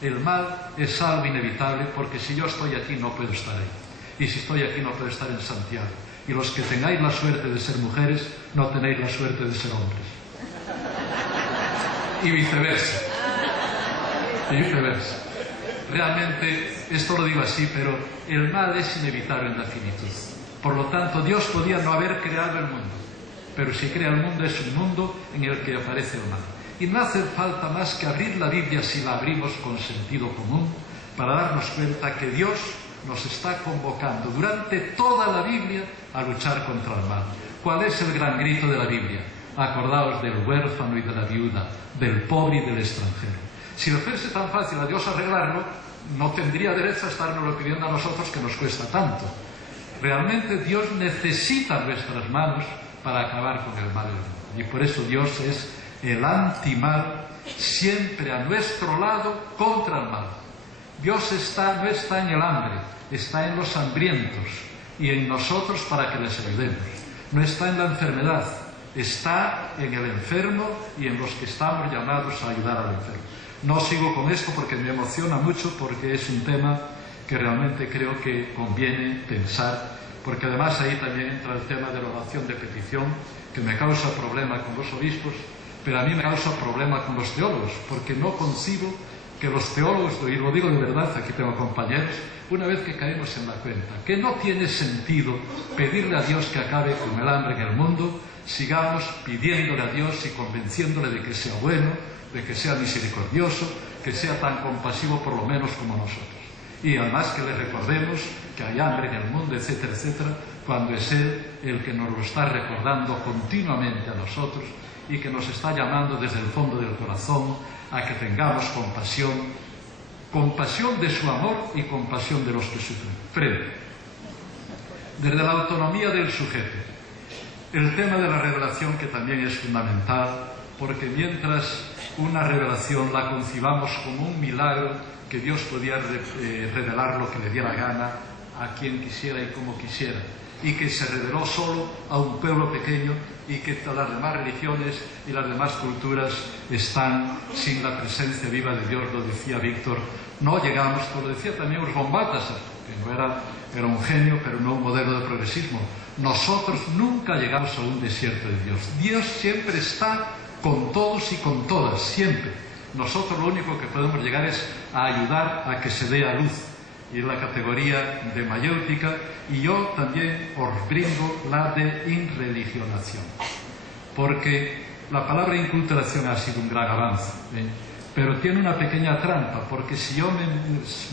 El mal es algo inevitable, porque si yo estoy aquí no puedo estar ahí. Y si estoy aquí no puedo estar en Santiago. Y los que tengáis la suerte de ser mujeres, no tenéis la suerte de ser hombres. Y viceversa. Y viceversa. Realmente, esto lo digo así, pero el mal es inevitable en la finitud. Por lo tanto, Dios podía no haber creado el mundo, pero si crea el mundo, es un mundo en el que aparece el mal. Y no hace falta más que abrir la Biblia, si la abrimos con sentido común, para darnos cuenta que Dios nos está convocando durante toda la Biblia a luchar contra el mal. ¿Cuál es el gran grito de la Biblia? Acordaos del huérfano y de la viuda, del pobre y del extranjero. Si lo fuese tan fácil a Dios arreglarlo, no tendría derecho a estarnos pidiendo a nosotros, que nos cuesta tanto. Realmente Dios necesita nuestras manos para acabar con el mal del mundo. Y por eso Dios es el antimal, siempre a nuestro lado contra el mal. Dios no está en el hambre, está en los hambrientos y en nosotros para que les ayudemos. No está en la enfermedad, está en el enfermo y en los que estamos llamados a ayudar al enfermo. No sigo con esto porque me emociona mucho, porque es un tema que realmente creo que conviene pensar, porque además ahí también entra el tema de la oración de petición, que me causa problema con los obispos, pero a mí me causa problema con los teólogos, porque no concibo que los teólogos, y lo digo de verdad, aquí tengo compañeros, una vez que caemos en la cuenta que no tiene sentido pedirle a Dios que acabe con el hambre en el mundo, sigamos pidiéndole a Dios y convenciéndole de que sea bueno, de que sea misericordioso, que sea tan compasivo por lo menos como nosotros. Y además que le recordemos que hay hambre en el mundo, etcétera, etcétera, cuando es Él el que nos lo está recordando continuamente a nosotros y que nos está llamando desde el fondo del corazón a que tengamos compasión, compasión de su amor y compasión de los que sufren. Frente, desde la autonomía del sujeto, el tema de la revelación, que también es fundamental, porque mientras una revelación la concibamos como un milagro, que Dios podía revelar lo que le diera gana a quien quisiera y como quisiera, y que se reveló solo a un pueblo pequeño, y que las demás religiones y las demás culturas están sin la presencia viva de Dios, lo decía Víctor. No llegamos, lo decía también Urban Baltasar, que no era un genio, pero no un modelo de progresismo. Nosotros nunca llegamos a un desierto de Dios. Dios siempre está con todos y con todas, siempre. Nosotros lo único que podemos llegar es a ayudar a que se dé a luz, y en la categoría de mayéutica, y yo también os brindo la de inreligionación, porque la palabra inculturación ha sido un gran avance, pero tiene una pequeña trampa, porque si yo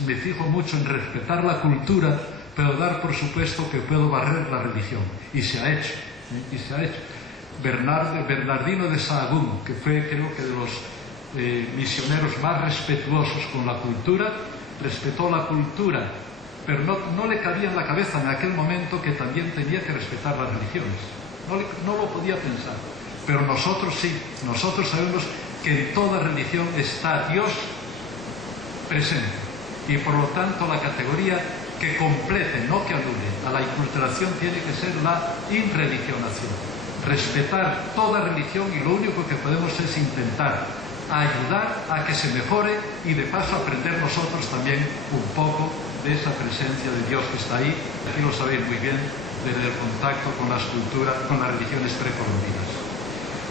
me fijo mucho en respetar la cultura, puedo dar por supuesto que puedo barrer la religión, y se ha hecho, y se ha hecho. Bernardino de Sahagún, que fue, creo que, de los misioneros más respetuosos con la cultura, respetó la cultura, pero no le cabía en la cabeza en aquel momento que también tenía que respetar las religiones. No lo podía pensar. Pero nosotros sí, nosotros sabemos que en toda religión está Dios presente. Y por lo tanto la categoría que complete, no que anule, a la inculturación tiene que ser la irreligionación. Respetar toda religión, y lo único que podemos es intentar ayudar a que se mejore y de paso aprender nosotros también un poco de esa presencia de Dios que está ahí. Aquí lo sabéis muy bien desde el contacto con las culturas, con las religiones precolombinas.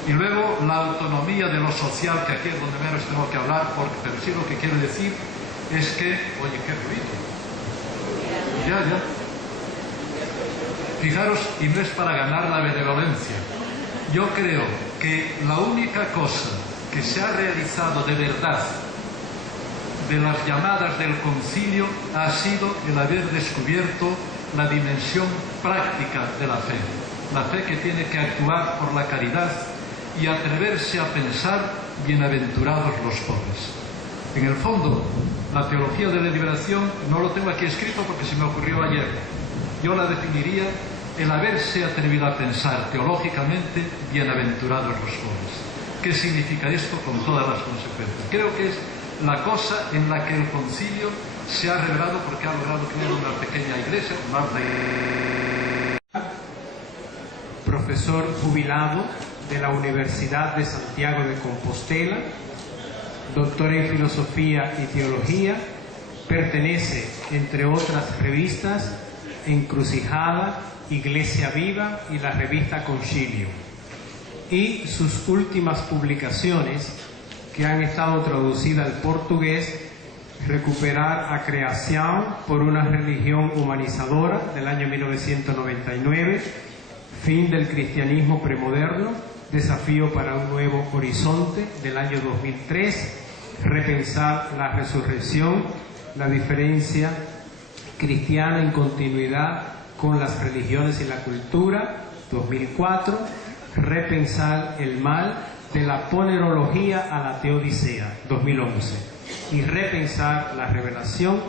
Y luego la autonomía de lo social, que aquí es donde menos tengo que hablar, pero sí lo que quiero decir es que, oye, qué ruido. Ya. Fijaros, y no es para ganar la benevolencia, yo creo que la única cosa que se ha realizado de verdad de las llamadas del concilio ha sido el haber descubierto la dimensión práctica de la fe que tiene que actuar por la caridad y atreverse a pensar bienaventurados los pobres. En el fondo, la teología de la liberación no lo tengo aquí escrito porque se me ocurrió ayer. Yo la definiría el haberse atrevido a pensar teológicamente bienaventurados los pobres. ¿Qué significa esto con todas las consecuencias? Creo que es la cosa en la que el concilio se ha revelado porque ha logrado crear una pequeña iglesia. Profesor jubilado de la Universidad de Santiago de Compostela, doctor en Filosofía y Teología, pertenece, entre otras revistas, Encrucijada, Iglesia Viva y la revista Concilio. Y sus últimas publicaciones, que han estado traducidas al portugués, Recuperar a Creación por una religión humanizadora, del año 1999, Fin del cristianismo premoderno, Desafío para un nuevo horizonte, del año 2003, Repensar la resurrección, la diferencia cristiana en continuidad con las religiones y la cultura, 2004, Repensar el mal, de la ponerología a la teodicea, 2011, y Repensar la revelación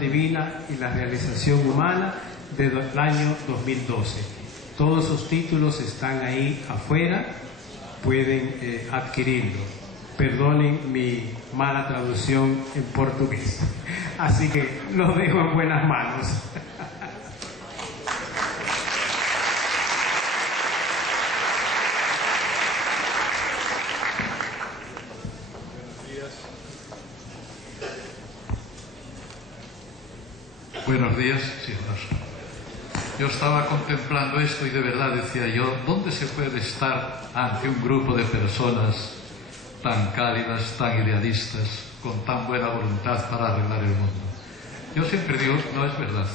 divina y la realización humana, del año 2012. Todos esos títulos están ahí afuera, pueden adquirirlos. Perdonen mi mala traducción en portugués. Así que lo dejo en buenas manos. Buenos días, sí, yo estaba contemplando esto y de verdad decía yo, ¿dónde se puede estar ante un grupo de personas tan cálidas, tan idealistas, con tan buena voluntad para arreglar el mundo? Yo siempre digo, no es verdad.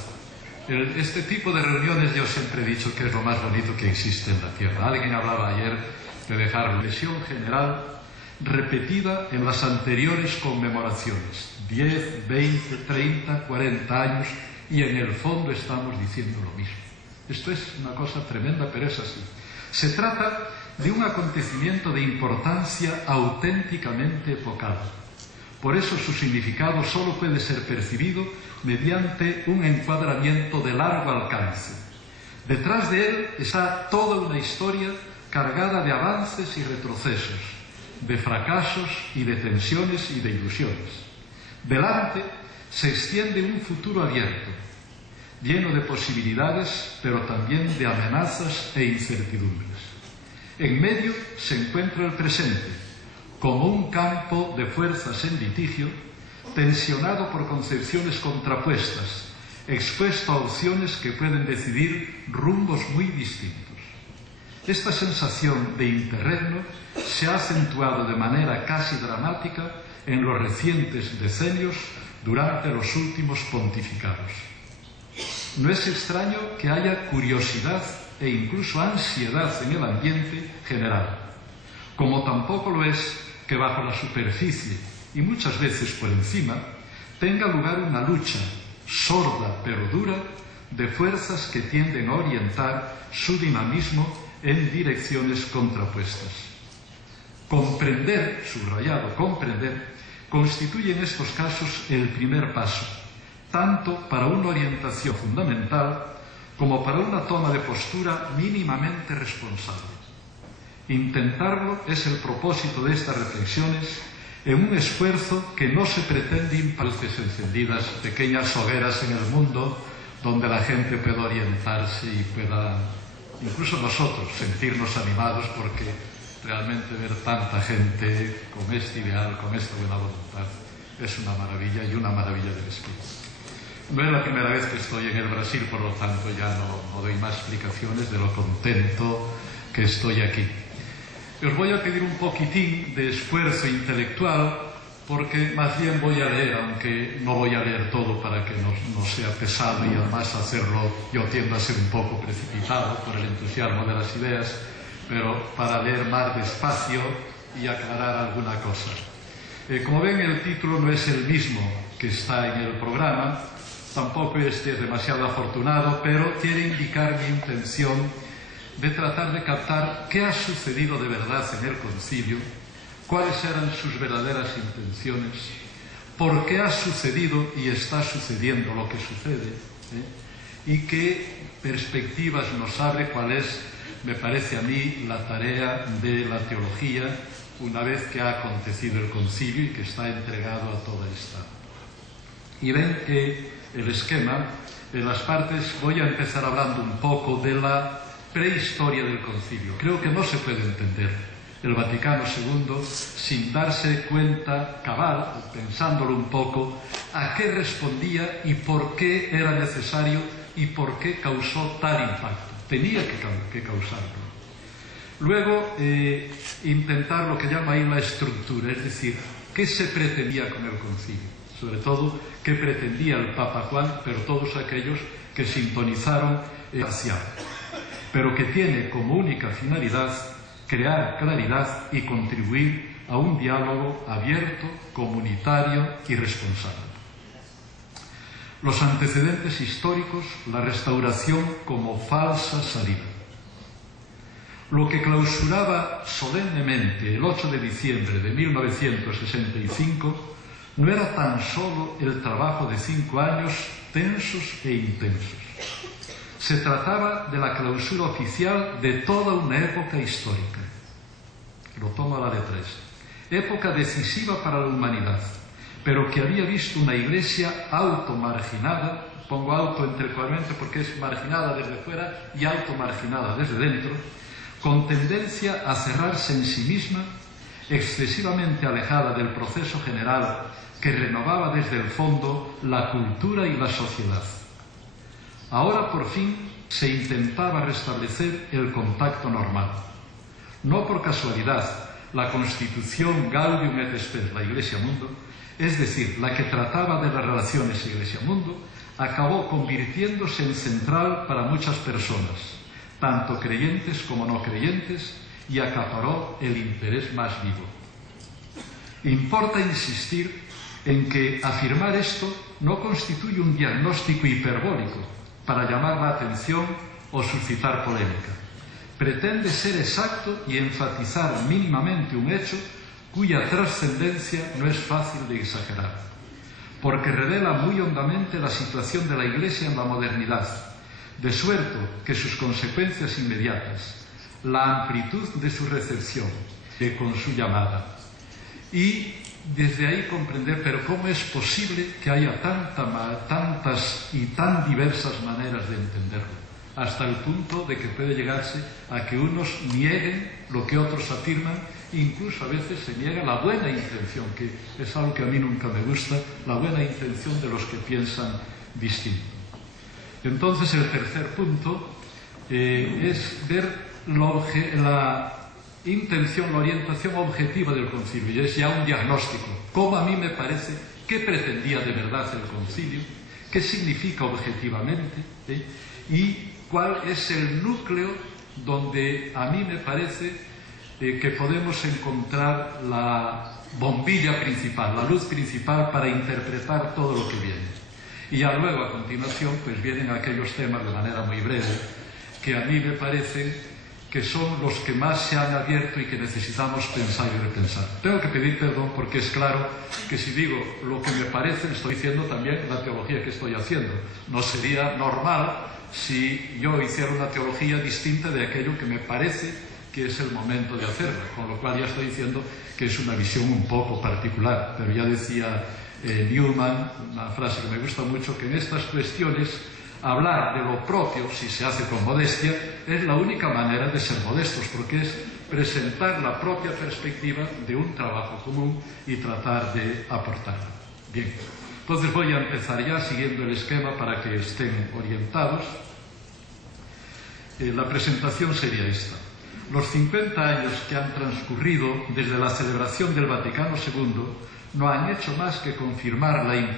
Este tipo de reuniones yo siempre he dicho que es lo más bonito que existe en la Tierra. Alguien hablaba ayer de dejar la lesión general repetida en las anteriores conmemoraciones, 10, 20, 30, 40 años, y en el fondo estamos diciendo lo mismo. Esto es una cosa tremenda, pero es así. Se trata de un acontecimiento de importancia auténticamente epocal. Por eso su significado solo puede ser percibido mediante un encuadramiento de largo alcance. Detrás de él está toda una historia cargada de avances y retrocesos, de fracasos y de tensiones y de ilusiones. Delante se extiende un futuro abierto, lleno de posibilidades, pero también de amenazas e incertidumbres. En medio se encuentra el presente, como un campo de fuerzas en litigio, tensionado por concepciones contrapuestas, expuesto a opciones que pueden decidir rumbos muy distintos. Esta sensación de interregno se ha acentuado de manera casi dramática en los recientes decenios durante los últimos pontificados. No es extraño que haya curiosidad e incluso ansiedad en el ambiente general, como tampoco lo es que bajo la superficie y muchas veces por encima tenga lugar una lucha sorda pero dura de fuerzas que tienden a orientar su dinamismo en direcciones contrapuestas. Comprender, subrayado, comprender, constituye en estos casos el primer paso, tanto para una orientación fundamental como para una toma de postura mínimamente responsable. Intentarlo es el propósito de estas reflexiones en un esfuerzo que no se pretende luces encendidas, pequeñas hogueras en el mundo donde la gente pueda orientarse y pueda, incluso nosotros, sentirnos animados, porque realmente ver tanta gente con este ideal, con esta buena voluntad, es una maravilla y una maravilla del espíritu. No es la primera vez que estoy en el Brasil, por lo tanto ya no doy más explicaciones de lo contento que estoy aquí. Os voy a pedir un poquitín de esfuerzo intelectual, porque más bien voy a leer, aunque no voy a leer todo para que no sea pesado, y además hacerlo yo tiendo a ser un poco precipitado por el entusiasmo de las ideas, pero para leer más despacio y aclarar alguna cosa. Como ven, el título no es el mismo que está en el programa, tampoco es demasiado afortunado, pero quiere indicar mi intención de tratar de captar qué ha sucedido de verdad en el concilio, cuáles eran sus verdaderas intenciones, por qué ha sucedido y está sucediendo lo que sucede, y qué perspectivas nos abre, cuál es, me parece a mí, la tarea de la teología una vez que ha acontecido el concilio y que está entregado a toda esta. Y ven que el esquema, en las partes, voy a empezar hablando un poco de la prehistoria del concilio. Creo que no se puede entender el Vaticano II sin darse cuenta cabal, pensándolo un poco, a qué respondía y por qué era necesario y por qué causó tal impacto. Tenía que causarlo. Luego, intentar lo que llama ahí la estructura, es decir, qué se pretendía con el concilio, sobre todo qué pretendía el Papa Juan, pero todos aquellos que sintonizaron hacia, pero que tiene como única finalidad crear claridad y contribuir a un diálogo abierto, comunitario y responsable. Los antecedentes históricos, la restauración como falsa salida. Lo que clausuraba solemnemente el 8 de diciembre de 1965 no era tan solo el trabajo de 5 años tensos e intensos. Se trataba de la clausura oficial de toda una época histórica. Lo tomo a la letra esta. Época decisiva para la humanidad, pero que había visto una iglesia automarginada, pongo auto entrecomillado porque es marginada desde fuera y automarginada desde dentro, con tendencia a cerrarse en sí misma, excesivamente alejada del proceso general que renovaba desde el fondo la cultura y la sociedad. Ahora, por fin, se intentaba restablecer el contacto normal. No por casualidad, la Constitución Gaudium et Spes, la Iglesia-Mundo, es decir, la que trataba de las relaciones Iglesia-Mundo, acabó convirtiéndose en central para muchas personas, tanto creyentes como no creyentes, y acaparó el interés más vivo. Importa insistir en que afirmar esto no constituye un diagnóstico hiperbólico para llamar la atención o suscitar polémica. Pretende ser exacto y enfatizar mínimamente un hecho cuya trascendencia no es fácil de exagerar, porque revela muy hondamente la situación de la Iglesia en la modernidad, de suerte que sus consecuencias inmediatas, la amplitud de su recepción con su llamada, y desde ahí comprender, pero ¿cómo es posible que haya tantas y tan diversas maneras de entenderlo? Hasta el punto de que puede llegarse a que unos nieguen lo que otros afirman, incluso a veces se niega la buena intención, que es algo que a mí nunca me gusta, la buena intención de los que piensan distinto. Entonces, el tercer punto es ver la intención, la orientación objetiva del concilio, y es ya un diagnóstico. ¿Cómo a mí me parece? ¿Qué pretendía de verdad el concilio? ¿Qué significa objetivamente? Y cuál es el núcleo donde a mí me parece que podemos encontrar la bombilla principal, la luz principal para interpretar todo lo que viene. Y ya luego, a continuación, pues vienen aquellos temas de manera muy breve que a mí me parecen que son los que más se han abierto y que necesitamos pensar y repensar. Tengo que pedir perdón porque es claro que si digo lo que me parece, estoy diciendo también la teología que estoy haciendo. No sería normal si yo hiciera una teología distinta de aquello que me parece que es el momento de hacerlo, con lo cual ya estoy diciendo que es una visión un poco particular, pero ya decía Newman, una frase que me gusta mucho, que en estas cuestiones hablar de lo propio, si se hace con modestia, es la única manera de ser modestos, porque es presentar la propia perspectiva de un trabajo común y tratar de aportarlo. Bien, entonces voy a empezar ya siguiendo el esquema para que estén orientados. La presentación sería esta. Los 50 años que han transcurrido desde la celebración del Vaticano II no han hecho más que confirmar la importancia